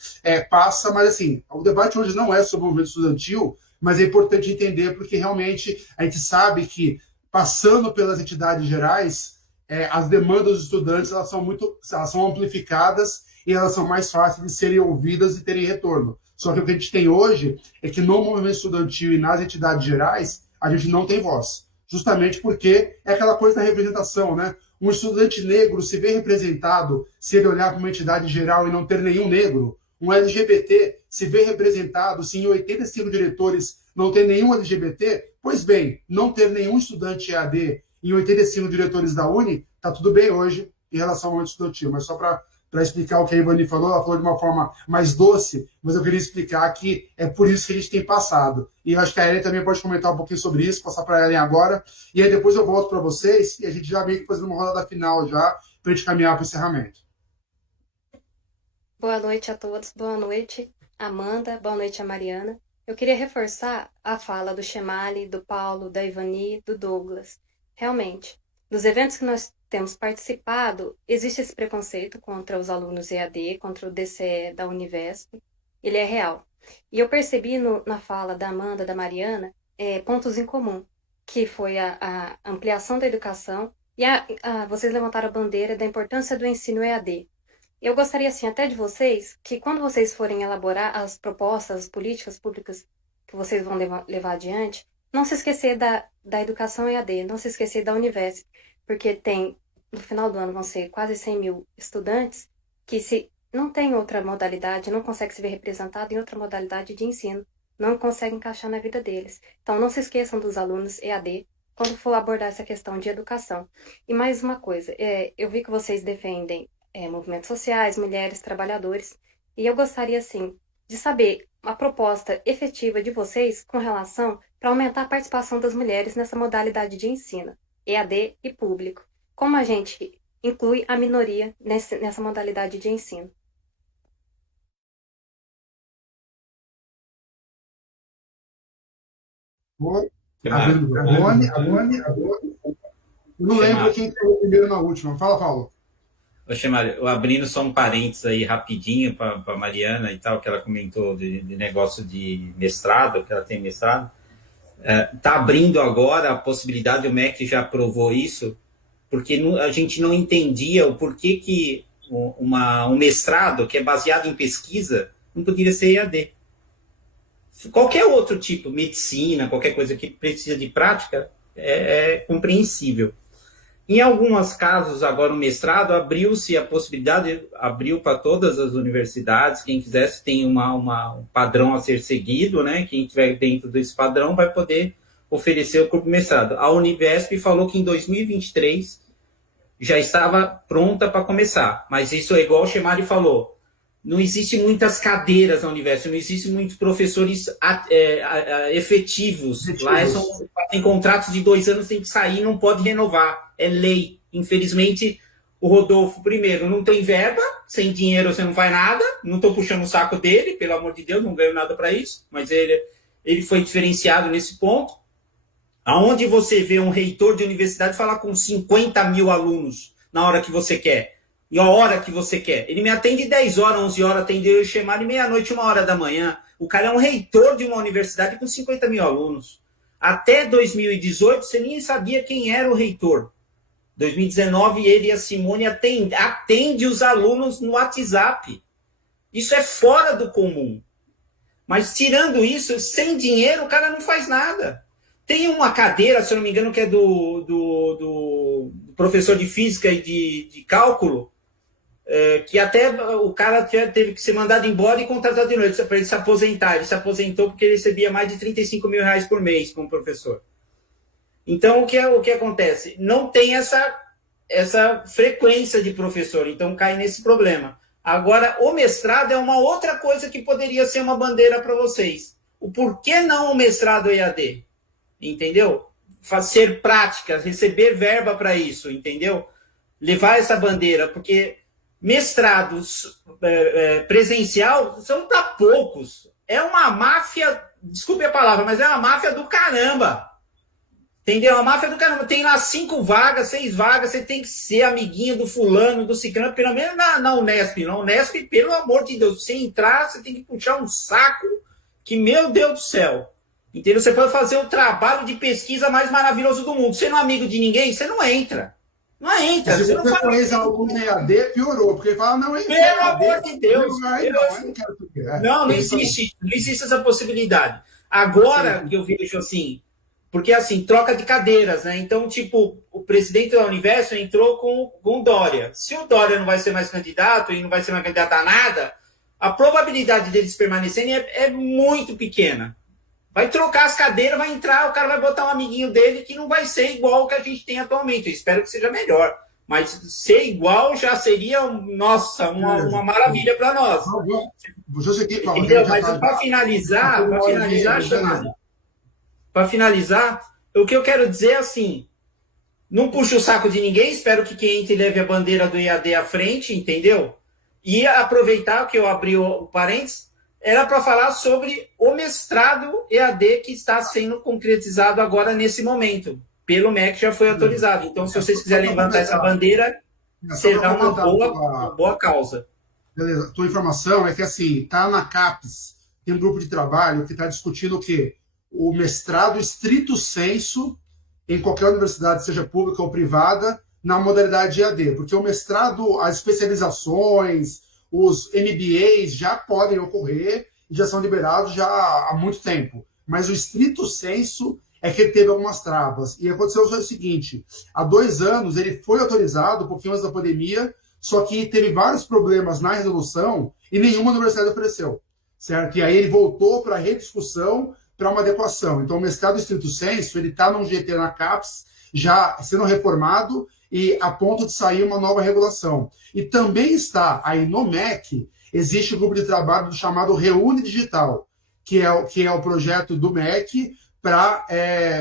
passa, mas assim, o debate hoje não é sobre o movimento estudantil, mas é importante entender porque realmente a gente sabe que, passando pelas entidades gerais, as demandas dos estudantes elas são amplificadas e elas são mais fáceis de serem ouvidas e terem retorno. Só que o que a gente tem hoje é que no movimento estudantil e nas entidades gerais, a gente não tem voz. Justamente porque é aquela coisa da representação, né? Um estudante negro se vê representado se ele olhar para uma entidade geral e não ter nenhum negro. Um LGBT se vê representado se em 85 diretores não ter nenhum LGBT. Pois bem, não ter nenhum estudante EAD em 85 diretores da Uni, está tudo bem hoje em relação ao movimento estudantil. Mas só para explicar o que a Ivani falou, ela falou de uma forma mais doce, mas eu queria explicar que é por isso que a gente tem passado. E eu acho que a Ellen também pode comentar um pouquinho sobre isso, passar para a Ellen agora, e aí depois eu volto para vocês, e a gente já meio que fazendo uma rodada final já, para a gente caminhar para o encerramento. Boa noite a todos, boa noite, Amanda, boa noite a Mariana. Eu queria reforçar a fala do Chemali, do Paulo, da Ivani, do Douglas. Realmente, nos eventos que nós temos participado, existe esse preconceito contra os alunos EAD, contra o DCE da Univesp, ele é real. E eu percebi na fala da Amanda, da Mariana, pontos em comum, que foi a ampliação da educação e vocês levantaram a bandeira da importância do ensino EAD. Eu gostaria, assim, até de vocês, que quando vocês forem elaborar as propostas, as políticas públicas que vocês vão levar adiante, não se esquecer da educação EAD, não se esquecer da Univesp, porque no final do ano vão ser quase 100 mil estudantes que se não tem outra modalidade, não consegue se ver representado em outra modalidade de ensino, não consegue encaixar na vida deles. Então, não se esqueçam dos alunos EAD quando for abordar essa questão de educação. E mais uma coisa, eu vi que vocês defendem movimentos sociais, mulheres, trabalhadores, e eu gostaria, assim, de saber a proposta efetiva de vocês com relação para aumentar a participação das mulheres nessa modalidade de ensino, EAD e público. Como a gente inclui a minoria nessa modalidade de ensino? Abrindo o microfone. Eu não lembro quem falou primeiro na última. Fala, Paulo. Oxe, Mário, abrindo só um parênteses aí rapidinho para a Mariana e tal, que ela comentou de negócio de mestrado, que ela tem mestrado. Está abrindo agora a possibilidade, o MEC já aprovou isso, porque a gente não entendia o porquê que um mestrado que é baseado em pesquisa não poderia ser EAD. Qualquer outro tipo, medicina, qualquer coisa que precisa de prática, é compreensível. Em alguns casos, agora o mestrado, abriu-se a possibilidade, abriu para todas as universidades, quem quisesse tem um padrão a ser seguido, né? Quem estiver dentro desse padrão vai poder oferecer o curso de mestrado. A Univesp falou que em 2023 já estava pronta para começar, mas isso é igual o Chemari falou, não existem muitas cadeiras na Univesp, não existem muitos professores efetivos. Lá tem contratos de 2 anos, tem que sair, não pode renovar. É lei. Infelizmente, o Rodolfo, primeiro, não tem verba, sem dinheiro você não faz nada, não estou puxando o saco dele, pelo amor de Deus, não ganho nada para isso, mas ele foi diferenciado nesse ponto. Aonde você vê um reitor de universidade falar com 50 mil alunos na hora que você quer, e a hora que você quer. Ele me atende 10 horas, 11 horas, atendeu eu chamar de meia-noite, 1h da manhã. O cara é um reitor de uma universidade com 50 mil alunos. Até 2018, você nem sabia quem era o reitor. 2019, ele e a Simone atende os alunos no WhatsApp. Isso é fora do comum. Mas tirando isso, sem dinheiro, o cara não faz nada. Tem uma cadeira, se eu não me engano, que é do professor de física e de cálculo, que até o cara teve que ser mandado embora e contratado de novo para ele se aposentar. Ele se aposentou porque ele recebia mais de 35 mil reais por mês como professor. Então, o que acontece? Não tem essa frequência de professor, então cai nesse problema. Agora, o mestrado é uma outra coisa que poderia ser uma bandeira para vocês. O porquê não o mestrado EAD? Entendeu? Fazer práticas, receber verba para isso, entendeu? Levar essa bandeira, porque mestrados presencial são para poucos. É uma máfia, desculpe a palavra, mas é uma máfia do caramba. Entendeu? A máfia do caramba. Tem lá 5 vagas, 6 vagas, você tem que ser amiguinho do fulano, do ciclano, pelo menos na Unesp. Na Unesp, pelo amor de Deus, você entrar, você tem que puxar um saco que, meu Deus do céu. Entendeu? Você pode fazer o trabalho de pesquisa mais maravilhoso do mundo. Você não é amigo de ninguém, você não entra. Não entra. Se você conhece algum EAD, piorou, porque ele fala, não, é pelo amor de Deus. Não existe essa possibilidade. Agora que eu vejo assim, porque assim, troca de cadeiras, né? Então, tipo, o presidente da Univesp entrou com o Dória. Se o Dória não vai ser mais candidato e não vai ser mais candidato a nada, a probabilidade deles permanecerem é muito pequena. Vai trocar as cadeiras, vai entrar, o cara vai botar um amiguinho dele que não vai ser igual ao que a gente tem atualmente. Eu espero que seja melhor. Mas ser igual já seria, nossa, uma maravilha para nós. Mas para finalizar, o que eu quero dizer é assim, não puxa o saco de ninguém, espero que quem entre leve a bandeira do EAD à frente, entendeu? E aproveitar que eu abri o parênteses, era para falar sobre o mestrado EAD que está sendo concretizado agora nesse momento. Pelo MEC já foi autorizado. Então, se vocês quiserem levantar essa bandeira, será uma boa causa. Beleza. A tua informação é que, assim, está na CAPES, tem um grupo de trabalho que está discutindo o quê? O mestrado estrito sensu em qualquer universidade, seja pública ou privada, na modalidade de EAD. Porque o mestrado, as especializações, os MBAs já podem ocorrer e já são liberados já há muito tempo. Mas o estrito sensu é que ele teve algumas travas. E aconteceu o seguinte, há 2 anos ele foi autorizado, um pouquinho antes da pandemia, só que teve vários problemas na resolução e nenhuma universidade ofereceu, certo? E aí ele voltou para a rediscussão, para uma adequação. Então o mestrado estrito sensu, ele está num GT na CAPES, já sendo reformado, e a ponto de sair uma nova regulação. E também está aí no MEC, existe um grupo de trabalho chamado Reúne Digital, que é o projeto do MEC para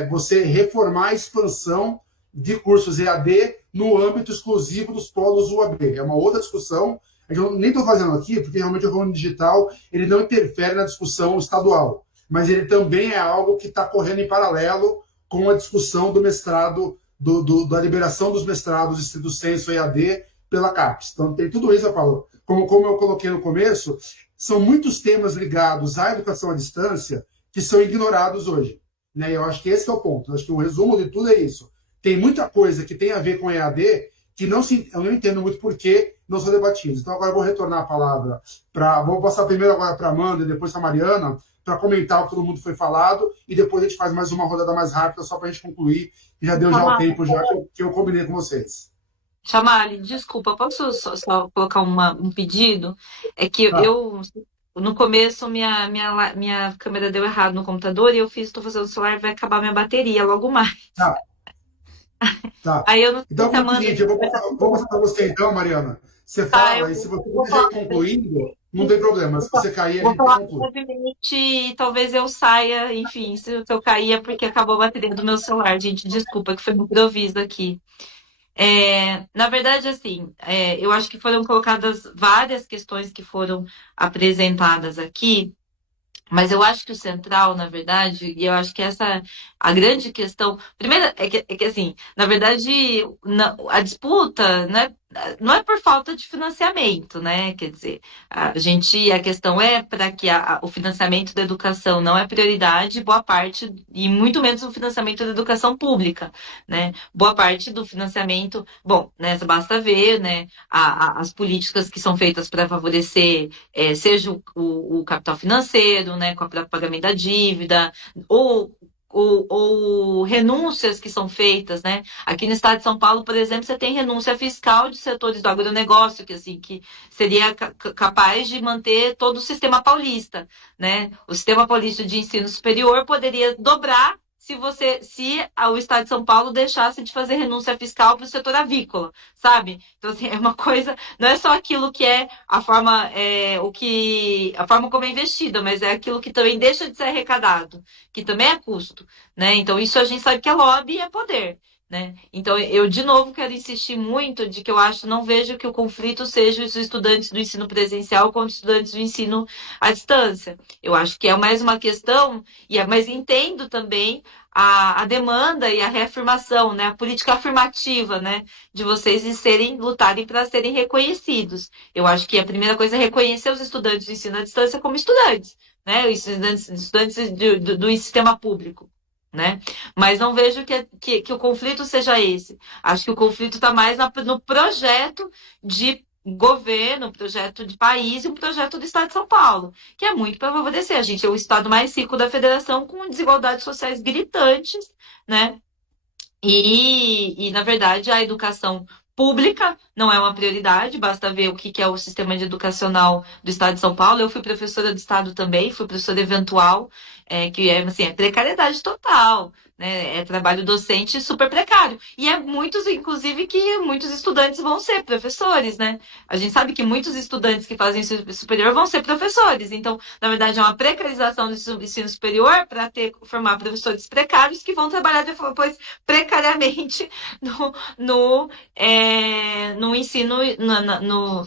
você reformar a expansão de cursos EAD no âmbito exclusivo dos polos UAB. É uma outra discussão. Eu nem estou fazendo aqui, porque realmente o Rony Digital ele não interfere na discussão estadual, mas ele também é algo que está correndo em paralelo com a discussão do mestrado, da liberação dos mestrados estrito sensu EAD pela CAPES. Então, tem tudo isso, eu falo. Como eu coloquei no começo, são muitos temas ligados à educação à distância que são ignorados hoje. Né? Eu acho que esse é o ponto. Eu acho que o resumo de tudo é isso. Tem muita coisa que tem a ver com EAD que eu não entendo muito por que não são debatidos. Então, agora eu vou retornar a palavra vou passar primeiro agora para a Amanda e depois para a Mariana, para comentar o que todo mundo foi falado, e depois a gente faz mais uma rodada mais rápida, só para a gente concluir, que já deu o tempo já que eu combinei com vocês. Chamali, desculpa, posso só colocar um pedido? É que no começo, minha câmera deu errado no computador e estou fazendo o celular e vai acabar minha bateria logo mais. Tá. Aí eu não então, é o seguinte, eu vou passar para você então, Mariana. Você fala, e se você estiver concluindo, não tem problema. Se você cair, a gente conclui. E talvez eu saia, enfim, se eu cair é porque acabou a bateria do meu celular, gente, desculpa, que foi um improviso aqui. Na verdade, assim, eu acho que foram colocadas várias questões que foram apresentadas aqui, mas eu acho que o central, na verdade, e eu acho que essa a grande questão. Primeiro, é que assim, na verdade, a disputa, né, não é por falta de financiamento, né? Quer dizer, a questão é para que o financiamento da educação não é prioridade, boa parte, e muito menos o financiamento da educação pública, né? Boa parte do financiamento, bom, né, basta ver, né, as políticas que são feitas para favorecer, seja o capital financeiro, né, com o próprio pagamento da dívida, ou renúncias que são feitas, né? Aqui no estado de São Paulo, por exemplo, você tem renúncia fiscal de setores do agronegócio, que seria capaz de manter todo o sistema paulista, né? O sistema paulista de ensino superior poderia dobrar se o estado de São Paulo deixasse de fazer renúncia fiscal para o setor avícola, sabe? Então, assim, é uma coisa, não é só aquilo que é a forma como é investida, mas é aquilo que também deixa de ser arrecadado, que também é custo, né? Então, isso a gente sabe que é lobby e é poder, né? Então, eu de novo quero insistir muito de que não vejo que o conflito seja os estudantes do ensino presencial contra os estudantes do ensino à distância. Eu acho que é mais uma questão, mas entendo também a demanda e a reafirmação, né, a política afirmativa, né, de vocês lutarem para serem reconhecidos. Eu acho que a primeira coisa é reconhecer os estudantes do ensino à distância como estudantes, né, os estudantes do sistema público, né? Mas não vejo que o conflito seja esse. Acho que o conflito está mais no projeto de governo, um projeto de país e um projeto do Estado de São Paulo, que é muito para favorecer. A gente é o estado mais rico da federação, com desigualdades sociais gritantes, né? E na verdade, a educação pública não é uma prioridade, basta ver o que é o sistema educacional do Estado de São Paulo. Eu fui professora do Estado também, fui professora eventual, que assim, é precariedade total, né? É trabalho docente super precário. E inclusive, que muitos estudantes vão ser professores, né? A gente sabe que muitos estudantes que fazem ensino superior vão ser professores. Então, na verdade, é uma precarização do ensino superior para formar professores precários que vão trabalhar depois precariamente no ensino,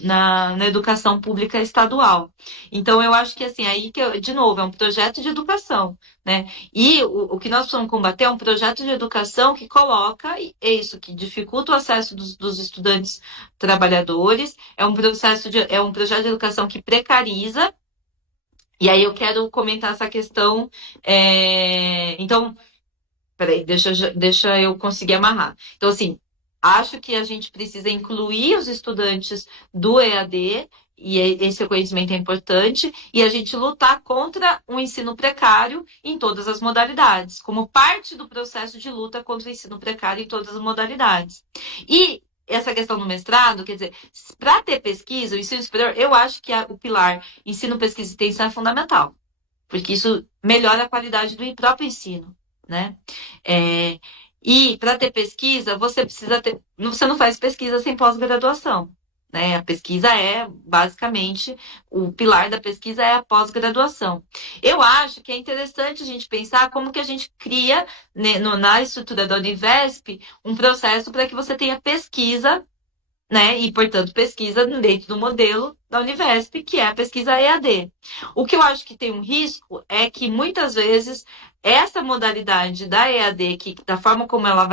na educação pública estadual. Então, eu acho que, assim, de novo, é um projeto de educação, né? E o que nós precisamos combater é um projeto de educação que coloca isso, que dificulta o acesso dos estudantes trabalhadores, é um projeto de educação que precariza. E aí eu quero comentar essa questão. Então, peraí, deixa eu conseguir amarrar. Então, assim, acho que a gente precisa incluir os estudantes do EAD, e esse reconhecimento é importante, e a gente lutar contra o ensino precário em todas as modalidades, como parte do processo de luta contra o ensino precário em todas as modalidades. E essa questão do mestrado, quer dizer, para ter pesquisa, o ensino superior, eu acho que o pilar ensino, pesquisa e extensão é fundamental, porque isso melhora a qualidade do próprio ensino, né? E para ter pesquisa, você não faz pesquisa sem pós-graduação, né? A pesquisa é, basicamente, o pilar da pesquisa é a pós-graduação. Eu acho que é interessante a gente pensar como que a gente cria, né, na estrutura da Univesp, um processo para que você tenha pesquisa, né? E, portanto, pesquisa dentro do modelo da Univesp, que é a pesquisa EAD. O que eu acho que tem um risco é que, muitas vezes, essa modalidade da EAD, que da forma como ela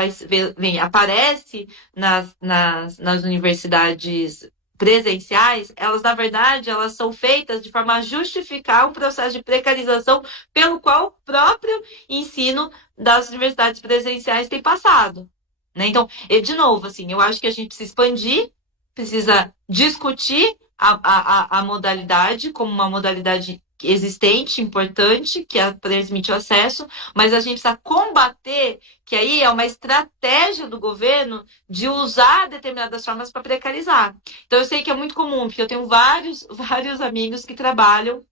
aparece nas universidades presenciais, elas, na verdade, elas são feitas de forma a justificar um processo de precarização pelo qual o próprio ensino das universidades presenciais tem passado. Né? Então, de novo, assim, eu acho que a gente precisa expandir, precisa discutir a modalidade como uma modalidade existente, importante, que permite o acesso, mas a gente precisa combater, que aí é uma estratégia do governo de usar determinadas formas para precarizar. Então, eu sei que é muito comum, porque eu tenho vários amigos que trabalham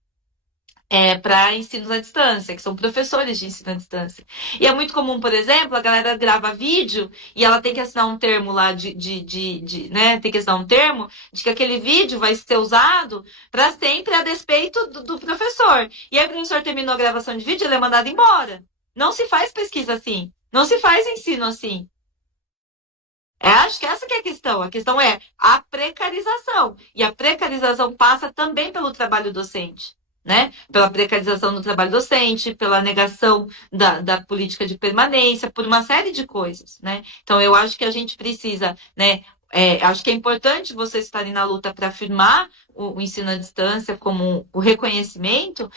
para ensino à distância, que são professores de ensino à distância. E é muito comum, por exemplo, a galera grava vídeo e ela tem que assinar um termo lá né? Tem que assinar um termo de que aquele vídeo vai ser usado para sempre a despeito do professor. E aí o professor terminou a gravação de vídeo, ele é mandado embora. Não se faz pesquisa assim. Não se faz ensino assim. Acho que essa que é a questão. A questão é a precarização. E a precarização passa também pelo trabalho docente. Né? Pela precarização do trabalho docente, pela negação da política de permanência, por uma série de coisas. Né? Então, eu acho que a gente precisa, né? Acho que é importante vocês estarem na luta para afirmar o ensino à distância como o reconhecimento,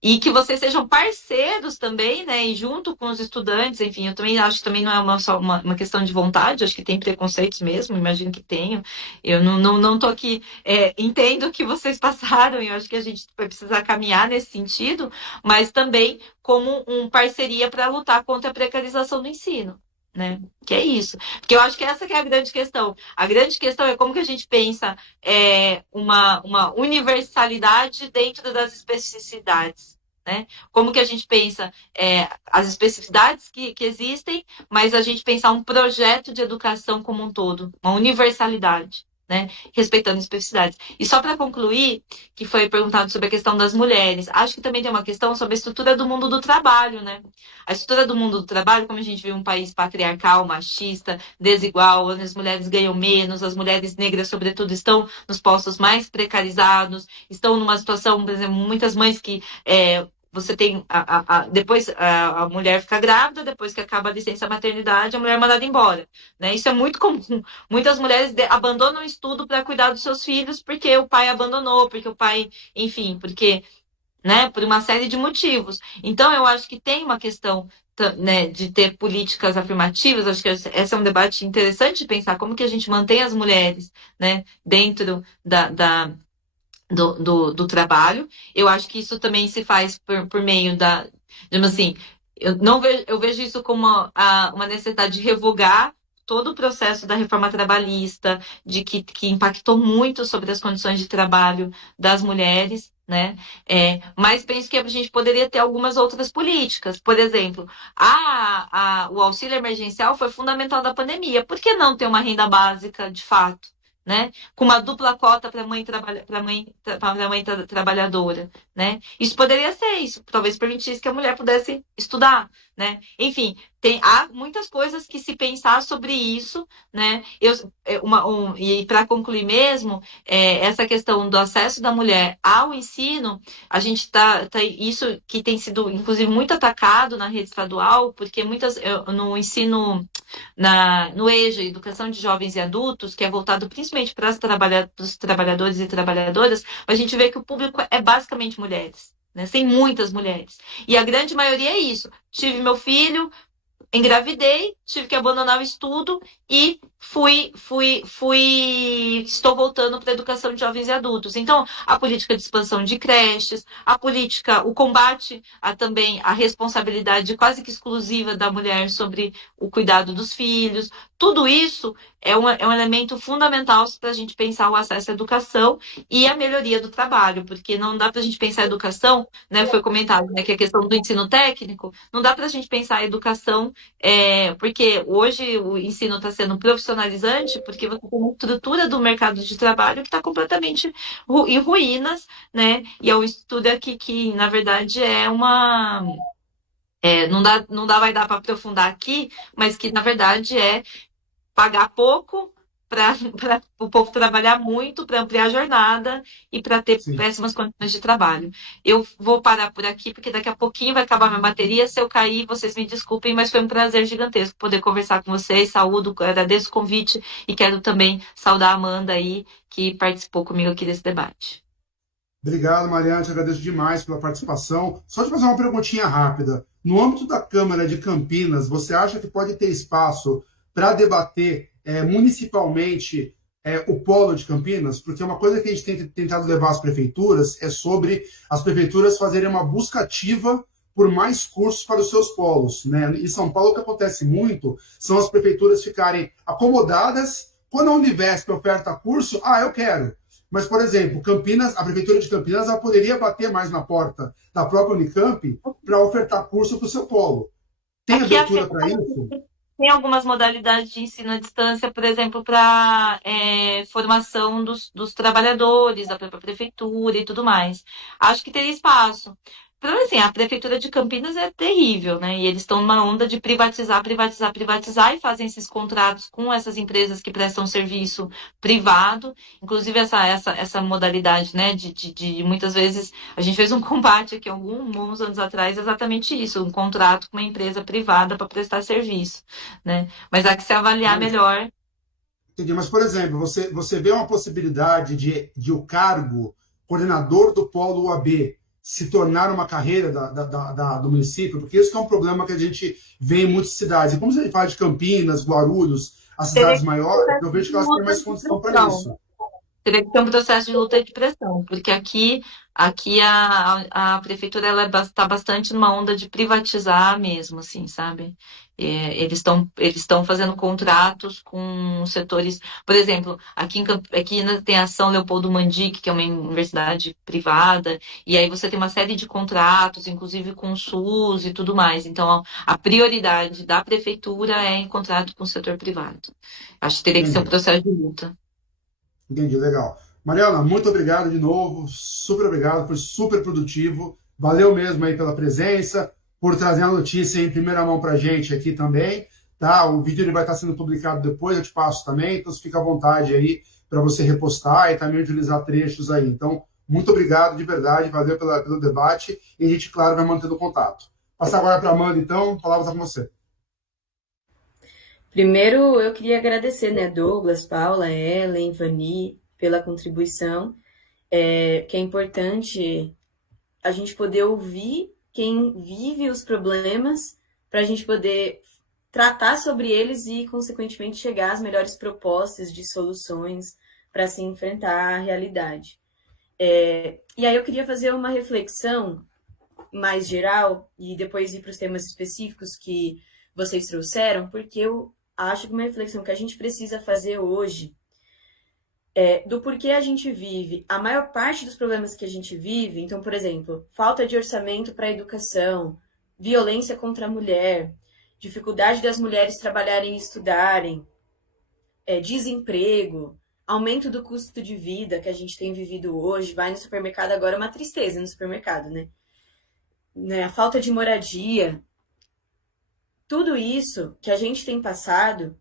e que vocês sejam parceiros também, né? E junto com os estudantes, enfim, eu também acho que também não é só uma questão de vontade, acho que tem preconceitos mesmo, imagino que tenham. Eu não tô aqui, entendo o que vocês passaram, e eu acho que a gente vai precisar caminhar nesse sentido, mas também como uma parceria para lutar contra a precarização do ensino. Né? Que é isso. Porque eu acho que essa que é a grande questão. A grande questão é como que a gente pensa uma universalidade dentro das especificidades. Né? Como que a gente pensa as especificidades que existem, mas a gente pensar um projeto de educação como um todo, uma universalidade. Né? Respeitando especificidades. E só para concluir, que foi perguntado sobre a questão das mulheres, acho que também tem uma questão sobre a estrutura do mundo do trabalho, né? A estrutura do mundo do trabalho, como a gente viu um país patriarcal, machista, desigual, onde as mulheres ganham menos, as mulheres negras, sobretudo, estão nos postos mais precarizados, estão numa situação, por exemplo, muitas mães que você tem depois a mulher fica grávida, depois que acaba a licença maternidade, a mulher é mandada embora. Né? Isso é muito comum. Muitas mulheres abandonam o estudo para cuidar dos seus filhos porque o pai abandonou, porque o pai, enfim, porque, né, por uma série de motivos. Então, eu acho que tem uma questão, né, de ter políticas afirmativas. Acho que esse é um debate interessante de pensar como que a gente mantém as mulheres, né, dentro do trabalho. Eu acho que isso também se faz por meio digamos assim, eu vejo isso como uma necessidade de revogar todo o processo da reforma trabalhista, que impactou muito sobre as condições de trabalho das mulheres, né? Mas penso que a gente poderia ter algumas outras políticas. Por exemplo, o auxílio emergencial foi fundamental da pandemia. Por que não ter uma renda básica de fato? Né? Com uma dupla cota para a mãe trabalhadora, né? Isso poderia ser isso, talvez permitisse que a mulher pudesse estudar, né? Enfim, há muitas coisas que se pensar sobre isso, né? E para concluir mesmo, essa questão do acesso da mulher ao ensino, a gente isso que tem sido, inclusive, muito atacado na rede estadual, porque no ensino, no EJA, Educação de Jovens e Adultos, que é voltado principalmente para os trabalhadores e trabalhadoras, a gente vê que o público é basicamente mulheres, né? Tem muitas mulheres. E a grande maioria é isso. Tive meu filho, engravidei, tive que abandonar o estudo e estou voltando para a educação de jovens e adultos. Então, a política de expansão de creches, o combate também a responsabilidade quase que exclusiva da mulher sobre o cuidado dos filhos, tudo isso é um elemento fundamental para a gente pensar o acesso à educação e a melhoria do trabalho, porque não dá para a gente pensar a educação, né, foi comentado, né, que a questão do ensino técnico, não dá para a gente pensar a educação porque porque hoje o ensino está sendo profissionalizante, porque você tem uma estrutura do mercado de trabalho que está completamente em ruínas, né? E é um estudo aqui que, na verdade, é uma. Vai dar para aprofundar aqui, mas que, na verdade, é pagar pouco para o povo trabalhar muito, para ampliar a jornada e para ter Sim. péssimas condições de trabalho. Eu vou parar por aqui, porque daqui a pouquinho vai acabar minha bateria. Se eu cair, vocês me desculpem, mas foi um prazer gigantesco poder conversar com vocês. Saúdo, agradeço o convite e quero também saudar a Amanda aí, que participou comigo aqui desse debate. Obrigado, Mariana, te agradeço demais pela participação. Só de fazer uma perguntinha rápida. No âmbito da Câmara de Campinas, você acha que pode ter espaço para debater municipalmente o polo de Campinas? Porque uma coisa que a gente tem tentado levar às prefeituras é sobre as prefeituras fazerem uma busca ativa por mais cursos para os seus polos, né? Em São Paulo, o que acontece muito são as prefeituras ficarem acomodadas. Quando a Univesp oferta curso, eu quero. Mas, por exemplo, Campinas, a Prefeitura de Campinas ela poderia bater mais na porta da própria Unicamp para ofertar curso para o seu polo. Tem abertura para isso? Tem algumas modalidades de ensino à distância, por exemplo, para formação dos trabalhadores, da própria prefeitura e tudo mais. Acho que teria espaço. Então, assim, a prefeitura de Campinas é terrível, né? E eles estão numa onda de privatizar e fazem esses contratos com essas empresas que prestam serviço privado. Inclusive, essa modalidade, né? De muitas vezes, a gente fez um combate aqui alguns anos atrás, exatamente isso, um contrato com uma empresa privada para prestar serviço, né? Mas há que se avaliar melhor. Entendi, mas, por exemplo, você vê uma possibilidade de o cargo coordenador do polo UAB se tornar uma carreira do município, porque isso é um problema que a gente vê em muitas cidades. E como você fala de Campinas, Guarulhos, as cidades maiores, eu vejo que elas têm mais condição para isso. Teria que ter um processo de luta e de pressão, porque aqui a prefeitura ela está bastante numa onda de privatizar mesmo, assim, sabe? Eles estão fazendo contratos com setores, por exemplo, aqui tem a São Leopoldo Mandic, que é uma universidade privada, e aí você tem uma série de contratos, inclusive com o SUS e tudo mais. Então, a prioridade da prefeitura é em contrato com o setor privado. Acho que teria que ser um processo de luta. Entendi, legal. Mariana, muito obrigado de novo, super obrigado, foi super produtivo. Valeu mesmo aí pela presença, por trazer a notícia em primeira mão para a gente aqui também. Tá? O vídeo ele vai estar sendo publicado depois, eu te passo também, então fica à vontade aí para você repostar e também utilizar trechos aí. Então, muito obrigado de verdade, valeu pelo debate e a gente, claro, vai mantendo contato. Passar agora para a Amanda, então, a palavra está com você. Primeiro, eu queria agradecer, né, Douglas, Paula, Ellen, Vani, pela contribuição, que é importante a gente poder ouvir quem vive os problemas para a gente poder tratar sobre eles e, consequentemente, chegar às melhores propostas de soluções para se enfrentar a realidade. E aí eu queria fazer uma reflexão mais geral e depois ir para os temas específicos que vocês trouxeram, porque eu acho que uma reflexão que a gente precisa fazer hoje do porquê a gente vive, a maior parte dos problemas que a gente vive, então, por exemplo, falta de orçamento para a educação, violência contra a mulher, dificuldade das mulheres trabalharem e estudarem, desemprego, aumento do custo de vida que a gente tem vivido hoje, vai no supermercado agora é uma tristeza no supermercado, né? A falta de moradia, tudo isso que a gente tem passado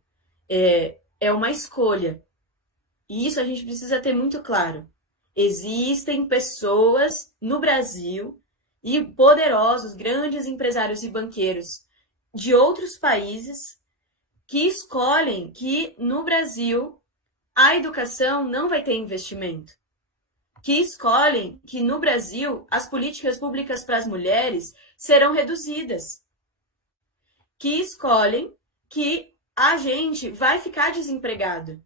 é uma escolha. E isso a gente precisa ter muito claro. Existem pessoas no Brasil e poderosos, grandes empresários e banqueiros de outros países que escolhem que no Brasil a educação não vai ter investimento. Que escolhem que no Brasil as políticas públicas para as mulheres serão reduzidas. Que escolhem que a gente vai ficar desempregado.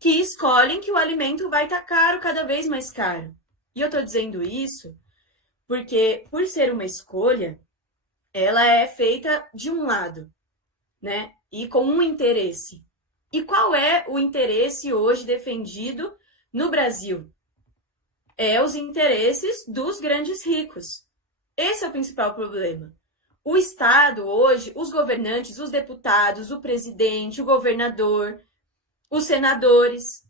Que escolhem que o alimento vai estar caro, cada vez mais caro. E eu estou dizendo isso porque, por ser uma escolha, ela é feita de um lado, né? E com um interesse. E qual é o interesse hoje defendido no Brasil? Os interesses dos grandes ricos. Esse é o principal problema. O Estado hoje, os governantes, os deputados, o presidente, o governador, os senadores,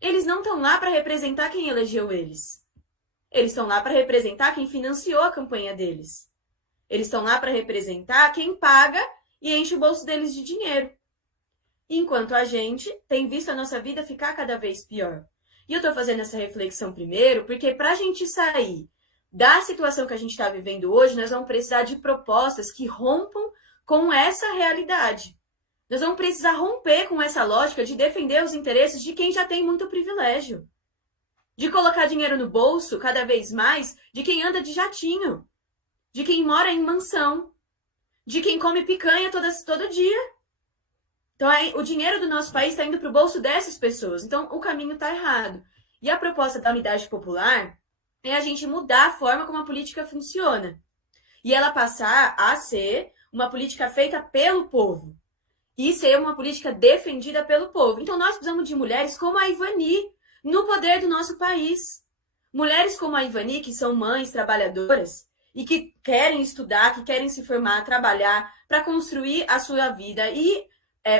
eles não estão lá para representar quem elegeu eles. Eles estão lá para representar quem financiou a campanha deles. Eles estão lá para representar quem paga e enche o bolso deles de dinheiro. Enquanto a gente tem visto a nossa vida ficar cada vez pior. E eu estou fazendo essa reflexão primeiro porque para a gente sair da situação que a gente está vivendo hoje, nós vamos precisar de propostas que rompam com essa realidade. Nós vamos precisar romper com essa lógica de defender os interesses de quem já tem muito privilégio. De colocar dinheiro no bolso, cada vez mais, de quem anda de jatinho. De quem mora em mansão. De quem come picanha todo dia. Então, o dinheiro do nosso país está indo para o bolso dessas pessoas. Então, o caminho está errado. E a proposta da unidade popular é a gente mudar a forma como a política funciona. E ela passar a ser uma política feita pelo povo. E ser uma política defendida pelo povo. Então, nós precisamos de mulheres como a Ivani no poder do nosso país. Mulheres como a Ivani, que são mães trabalhadoras e que querem estudar, que querem se formar, trabalhar para construir a sua vida e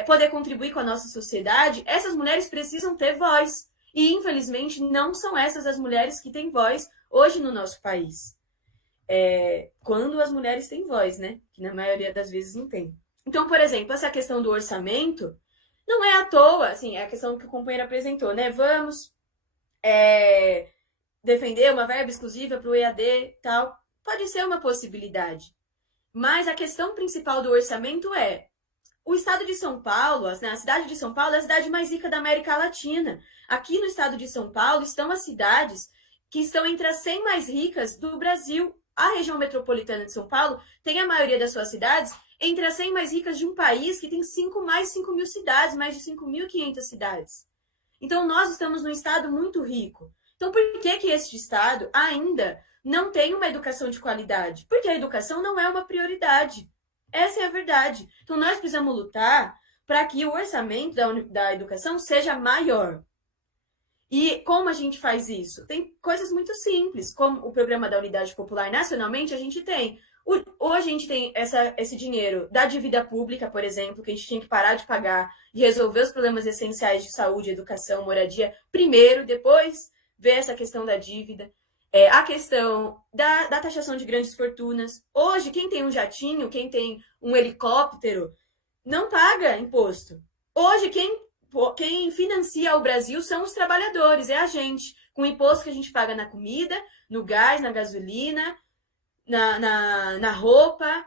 poder contribuir com a nossa sociedade, essas mulheres precisam ter voz. E, infelizmente, não são essas as mulheres que têm voz hoje no nosso país. Quando as mulheres têm voz, né? Que na maioria das vezes não tem. Então, por exemplo, essa questão do orçamento não é à toa, assim, é a questão que o companheiro apresentou, né? Vamos defender uma verba exclusiva para o EAD e tal. Pode ser uma possibilidade. Mas a questão principal do orçamento é o estado de São Paulo, a cidade de São Paulo é a cidade mais rica da América Latina. Aqui no estado de São Paulo estão as cidades que estão entre as 100 mais ricas do Brasil. A região metropolitana de São Paulo tem a maioria das suas cidades entre as 100 mais ricas de um país que tem mais de 5 mil cidades, mais de 5.500 cidades. Então, nós estamos num estado muito rico. Então, por que este estado ainda não tem uma educação de qualidade? Porque a educação não é uma prioridade. Essa é a verdade. Então, nós precisamos lutar para que o orçamento da educação seja maior. E como a gente faz isso? Tem coisas muito simples, como o programa da Unidade Popular nacionalmente, a gente tem. Hoje a gente tem esse dinheiro da dívida pública, por exemplo, que a gente tinha que parar de pagar e resolver os problemas essenciais de saúde, educação, moradia primeiro, depois ver essa questão da dívida. A questão da taxação de grandes fortunas. Hoje, quem tem um jatinho, quem tem um helicóptero, não paga imposto. Hoje, quem financia o Brasil são os trabalhadores, é a gente, com o imposto que a gente paga na comida, no gás, na gasolina, na roupa,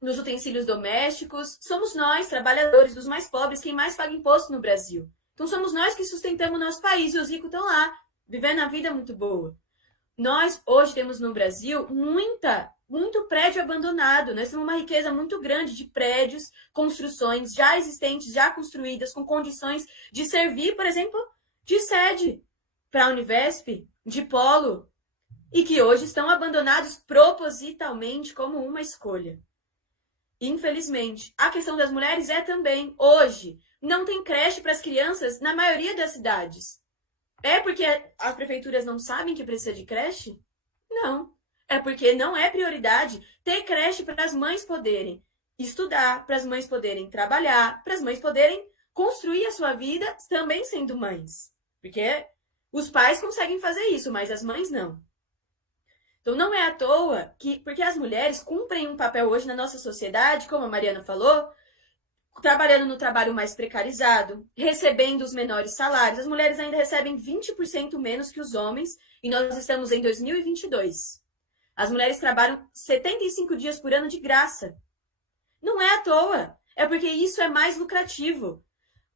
nos utensílios domésticos. Somos nós, trabalhadores, dos mais pobres, quem mais paga imposto no Brasil. Então, somos nós que sustentamos o nosso país e os ricos estão lá, vivendo a vida muito boa. Nós, hoje, temos no Brasil muito prédio abandonado. Nós temos uma riqueza muito grande de prédios, construções já existentes, já construídas, com condições de servir, por exemplo, de sede para a Univesp, de polo, e que hoje estão abandonados propositalmente como uma escolha. Infelizmente, a questão das mulheres é também, hoje, não tem creche para as crianças na maioria das cidades. É porque as prefeituras não sabem que precisa de creche? Não. É porque não é prioridade ter creche para as mães poderem estudar, para as mães poderem trabalhar, para as mães poderem construir a sua vida também sendo mães. Porque os pais conseguem fazer isso, mas as mães não. Então, não é à toa porque as mulheres cumprem um papel hoje na nossa sociedade, como a Mariana falou, trabalhando no trabalho mais precarizado, recebendo os menores salários. As mulheres ainda recebem 20% menos que os homens, e nós estamos em 2022. As mulheres trabalham 75 dias por ano de graça. Não é à toa, é porque isso é mais lucrativo.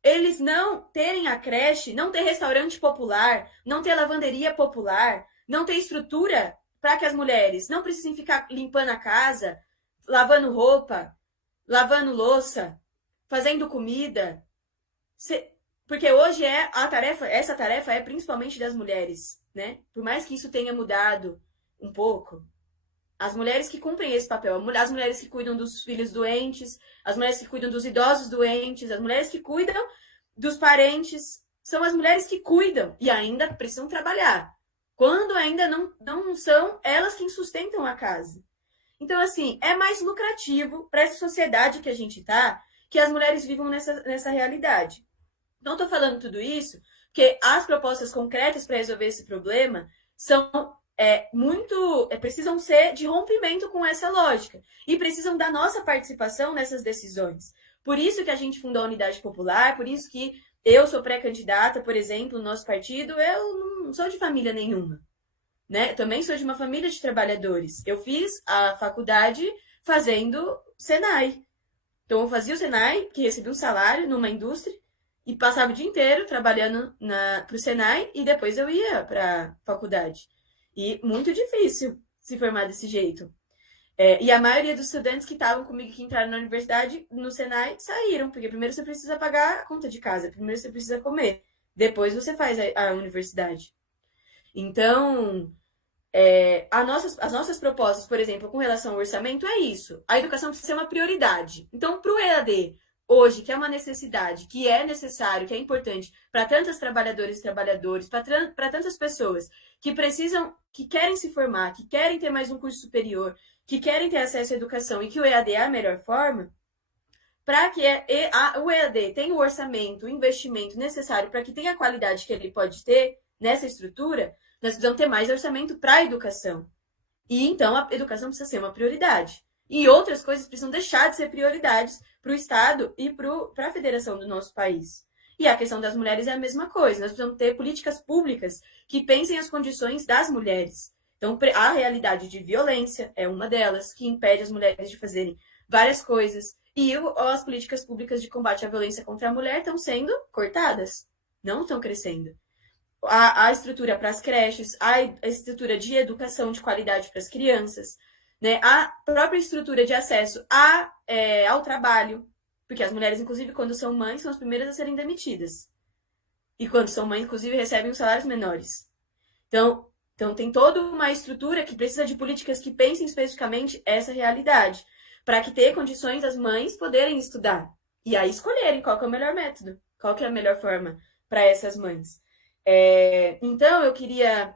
Eles não terem a creche, não ter restaurante popular, não ter lavanderia popular, não ter estrutura para que as mulheres não precisem ficar limpando a casa, lavando roupa, lavando louça, fazendo comida. Porque hoje essa tarefa é principalmente das mulheres, né? Por mais que isso tenha mudado um pouco. As mulheres que cumprem esse papel, as mulheres que cuidam dos filhos doentes, as mulheres que cuidam dos idosos doentes, as mulheres que cuidam dos parentes, são as mulheres que cuidam e ainda precisam trabalhar. Quando ainda não são elas quem sustentam a casa. Então, assim, é mais lucrativo para essa sociedade que a gente tá, que as mulheres vivam nessa realidade. Não estou falando tudo isso, porque as propostas concretas para resolver esse problema são precisam ser de rompimento com essa lógica e precisam da nossa participação nessas decisões. Por isso que a gente fundou a Unidade Popular, por isso que eu sou pré-candidata, por exemplo, no nosso partido. Eu não sou de família nenhuma, né? Também sou de uma família de trabalhadores. Eu fiz a faculdade fazendo Senai. Então, eu fazia o Senai, que recebia um salário numa indústria, e passava o dia inteiro trabalhando para o Senai, e depois eu ia para a faculdade. E muito difícil se formar desse jeito. E a maioria dos estudantes que estavam comigo, que entraram na universidade, no Senai, saíram, porque primeiro você precisa pagar a conta de casa, primeiro você precisa comer, depois você faz a universidade. Então, as nossas propostas, por exemplo, com relação ao orçamento, é isso. A educação precisa ser uma prioridade. Então, para o EAD, hoje, que é uma necessidade, que é necessário, que é importante para tantas trabalhadoras e trabalhadores, para tantas pessoas que precisam, que querem se formar, que querem ter mais um curso superior, que querem ter acesso à educação e que o EAD é a melhor forma, para que o EAD tenha o orçamento, o investimento necessário para que tenha a qualidade que ele pode ter nessa estrutura, nós precisamos ter mais orçamento para a educação. E então a educação precisa ser uma prioridade. E outras coisas precisam deixar de ser prioridades para o Estado e para a federação do nosso país. E a questão das mulheres é a mesma coisa. Nós precisamos ter políticas públicas que pensem as condições das mulheres. Então, a realidade de violência é uma delas, que impede as mulheres de fazerem várias coisas. E as políticas públicas de combate à violência contra a mulher estão sendo cortadas, não estão crescendo. A estrutura para as creches, a estrutura de educação de qualidade para as crianças, né? A própria estrutura de acesso ao trabalho, porque as mulheres, inclusive, quando são mães, são as primeiras a serem demitidas. E quando são mães, inclusive, recebem os salários menores. Então tem toda uma estrutura que precisa de políticas que pensem especificamente essa realidade, para que tenha condições das mães poderem estudar. E aí escolherem qual que é o melhor método, qual que é a melhor forma para essas mães. Então, eu queria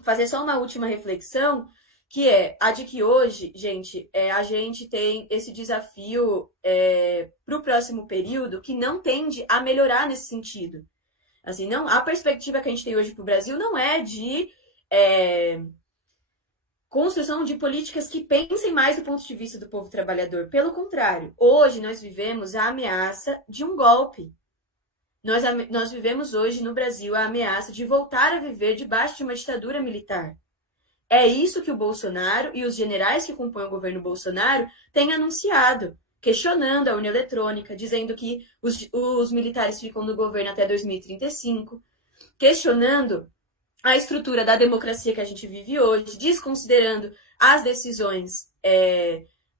fazer só uma última reflexão, que é a de que hoje, gente, a gente tem esse desafio para o próximo período que não tende a melhorar nesse sentido. Assim, não, a perspectiva que a gente tem hoje para o Brasil não é de construção de políticas que pensem mais do ponto de vista do povo trabalhador. Pelo contrário, hoje nós vivemos a ameaça de um golpe. Nós vivemos hoje no Brasil a ameaça de voltar a viver debaixo de uma ditadura militar. É isso que o Bolsonaro e os generais que compõem o governo Bolsonaro têm anunciado, questionando a urna eletrônica, dizendo que os militares ficam no governo até 2035, questionando a estrutura da democracia que a gente vive hoje, desconsiderando as decisões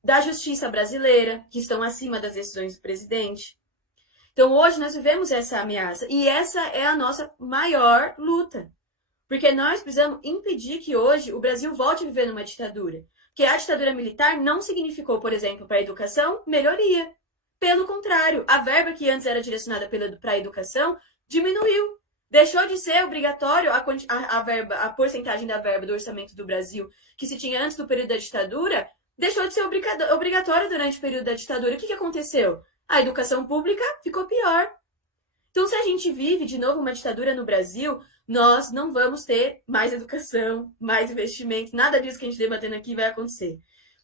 da justiça brasileira, que estão acima das decisões do presidente. Então, hoje nós vivemos essa ameaça e essa é a nossa maior luta. Porque nós precisamos impedir que hoje o Brasil volte a viver numa ditadura. Porque a ditadura militar não significou, por exemplo, para a educação, melhoria. Pelo contrário, a verba que antes era direcionada para a educação diminuiu. Deixou de ser obrigatório a porcentagem da verba do orçamento do Brasil, que se tinha antes do período da ditadura, deixou de ser obrigatório durante o período da ditadura. O que aconteceu? A educação pública ficou pior. Então, se a gente vive de novo uma ditadura no Brasil, nós não vamos ter mais educação, mais investimento, nada disso que a gente debatendo aqui vai acontecer.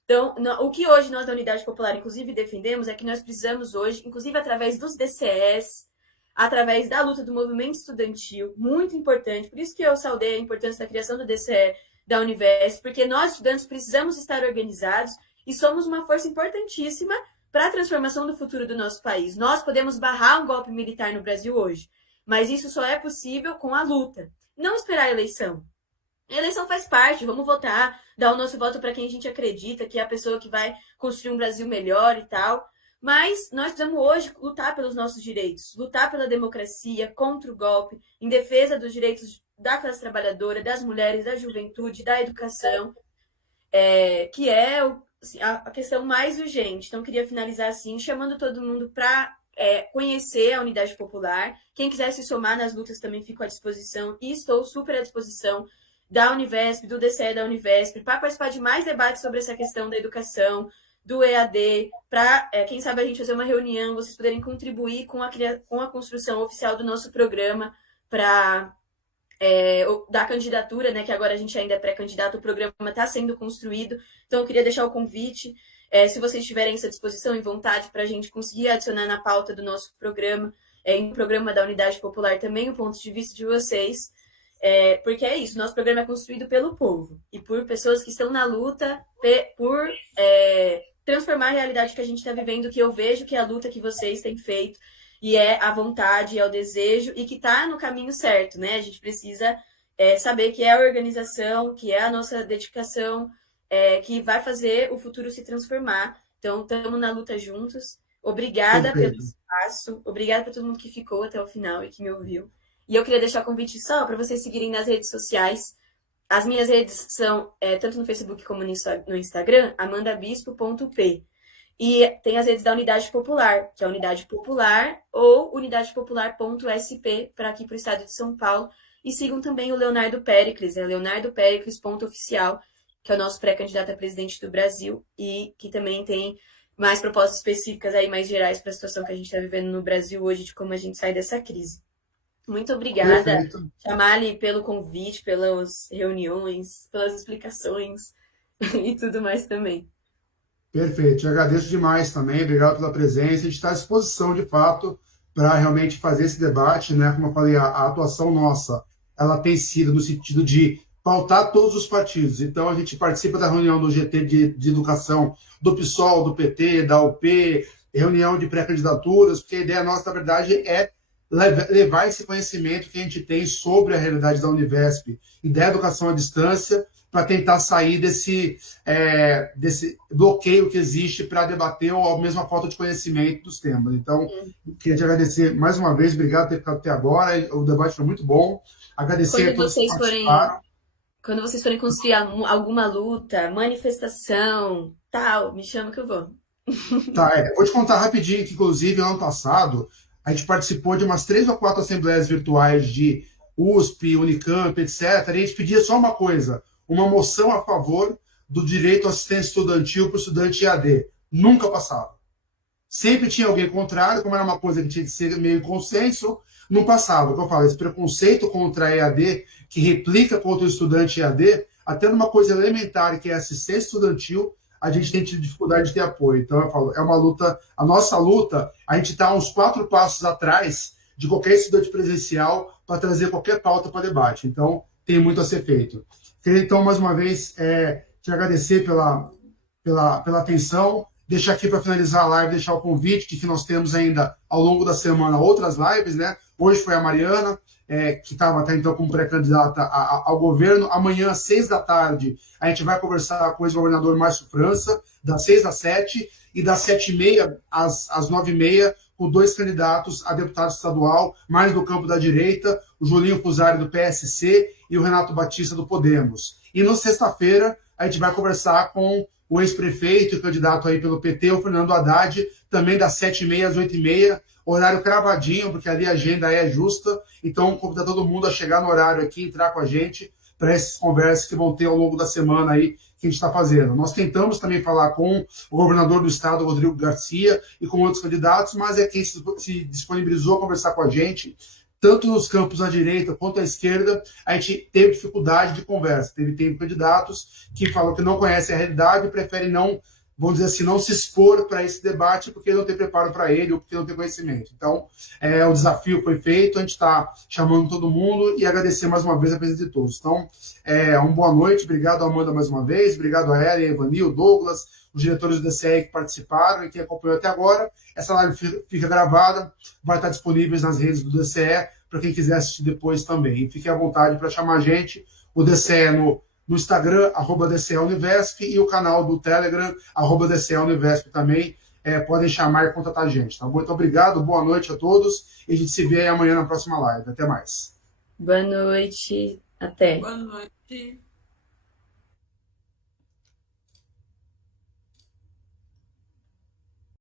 Então, o que hoje nós da Unidade Popular, inclusive, defendemos é que nós precisamos hoje, inclusive através dos DCEs, através da luta do movimento estudantil, muito importante, por isso que eu saudei a importância da criação do DCE da Univesp, porque nós, estudantes, precisamos estar organizados e somos uma força importantíssima para a transformação do futuro do nosso país. Nós podemos barrar um golpe militar no Brasil hoje, mas isso só é possível com a luta. Não esperar a eleição. A eleição faz parte, vamos votar, dar o nosso voto para quem a gente acredita que é a pessoa que vai construir um Brasil melhor e tal. Mas nós precisamos hoje lutar pelos nossos direitos, lutar pela democracia, contra o golpe, em defesa dos direitos da classe trabalhadora, das mulheres, da juventude, da educação, que é a questão mais urgente. Então, queria finalizar assim, chamando todo mundo para conhecer a Unidade Popular. Quem quiser se somar nas lutas também fico à disposição e estou super à disposição da Univesp, do DCE da Univesp, para participar de mais debates sobre essa questão da educação, do EAD, para, quem sabe, a gente fazer uma reunião, vocês poderem contribuir com a construção oficial do nosso programa para da candidatura, né, que agora a gente ainda é pré-candidato, o programa está sendo construído, então eu queria deixar o convite, se vocês tiverem essa disposição e vontade para a gente conseguir adicionar na pauta do nosso programa, em programa da Unidade Popular também, o ponto de vista de vocês, porque é isso, nosso programa é construído pelo povo e por pessoas que estão na luta por transformar a realidade que a gente está vivendo, que eu vejo que é a luta que vocês têm feito, e é a vontade, é o desejo, e que está no caminho certo, né? A gente precisa saber que é a organização, que é a nossa dedicação, que vai fazer o futuro se transformar. Então, estamos na luta juntos. Obrigada pelo espaço, obrigada para todo mundo que ficou até o final e que me ouviu. E eu queria deixar o convite só para vocês seguirem nas redes sociais. As minhas redes são, tanto no Facebook como no Instagram, amandabispo.p. E tem as redes da Unidade Popular, que é a Unidade Popular ou unidadepopular.sp, para aqui para o estado de São Paulo. E sigam também o Leonardo Péricles, leonardopericles.oficial, que é o nosso pré-candidato a presidente do Brasil e que também tem mais propostas específicas aí, mais gerais para a situação que a gente está vivendo no Brasil hoje, de como a gente sai dessa crise. Muito obrigada, Chamali, pelo convite, pelas reuniões, pelas explicações e tudo mais também. Perfeito, eu agradeço demais também, obrigado pela presença, a gente está à disposição, de fato, para realmente fazer esse debate, né? Como eu falei, a atuação nossa, ela tem sido no sentido de pautar todos os partidos, então a gente participa da reunião do GT de Educação, do PSOL, do PT, da UP, reunião de pré-candidaturas, porque a ideia nossa, na verdade, é levar esse conhecimento que a gente tem sobre a realidade da Univesp e da educação à distância, para tentar sair desse bloqueio que existe para debater ou a mesma falta de conhecimento dos temas. Então, queria te agradecer mais uma vez, obrigado por ter ficado até agora, o debate foi muito bom. Agradecer a todos que participaram. Quando vocês forem construir alguma luta, manifestação, tal, me chama que eu vou. Tá, vou te contar rapidinho que, inclusive, ano passado, a gente participou de umas 3 ou 4 assembleias virtuais de USP, Unicamp, etc. E a gente pedia só uma coisa, uma moção a favor do direito à assistência estudantil para o estudante EAD. Nunca passava. Sempre tinha alguém contrário, como era uma coisa que tinha que ser meio consenso, não passava. Como eu falo, esse preconceito contra a EAD, que replica contra o estudante EAD, até numa coisa elementar, que é assistência estudantil, a gente tem tido dificuldade de ter apoio. Então, eu falo, é uma luta, a nossa luta, a gente está uns 4 passos atrás de qualquer estudante presencial para trazer qualquer pauta para debate. Então, tem muito a ser feito. Queria, então, mais uma vez, te agradecer pela atenção, deixar aqui para finalizar a live, deixar o convite que nós temos ainda ao longo da semana outras lives, né? Hoje foi a Mariana, que estava até então como pré-candidata ao governo. Amanhã, às 6 da tarde, a gente vai conversar com o ex-governador Márcio França, das 6 às 7, e das 7h30 às 9h30, com 2 candidatos a deputado estadual, mais do campo da direita, o Julinho Fusari, do PSC, e o Renato Batista, do Podemos. E na sexta-feira, a gente vai conversar com o ex-prefeito e candidato aí pelo PT, o Fernando Haddad, também das 7h30 às 8h30, horário cravadinho, porque ali a agenda é justa, então convidar todo mundo a chegar no horário aqui, entrar com a gente para essas conversas que vão ter ao longo da semana aí que a gente está fazendo. Nós tentamos também falar com o governador do estado, Rodrigo Garcia, e com outros candidatos, mas quem se disponibilizou a conversar com a gente, tanto nos campos à direita quanto à esquerda, a gente teve dificuldade de conversa. Teve candidatos que falam que não conhecem a realidade e preferem não, vamos dizer assim, não se expor para esse debate porque não tem preparo para ele ou porque não tem conhecimento. Então, o desafio foi feito, a gente está chamando todo mundo e agradecer mais uma vez a presença de todos. Então, uma boa noite, obrigado Amanda mais uma vez, obrigado a Ellen, a Evanil, Douglas, os diretores do DCE que participaram e que acompanhou até agora. Essa live fica gravada, vai estar disponível nas redes do DCE para quem quiser assistir depois também. E fique à vontade para chamar a gente, o DCE no Instagram, @DCEUnivesp, e o canal do Telegram, @DCEUnivesp também. Podem chamar e contatar a gente, tá bom? Muito obrigado, boa noite a todos, e a gente se vê aí amanhã na próxima live. Até mais. Boa noite, até. Boa noite.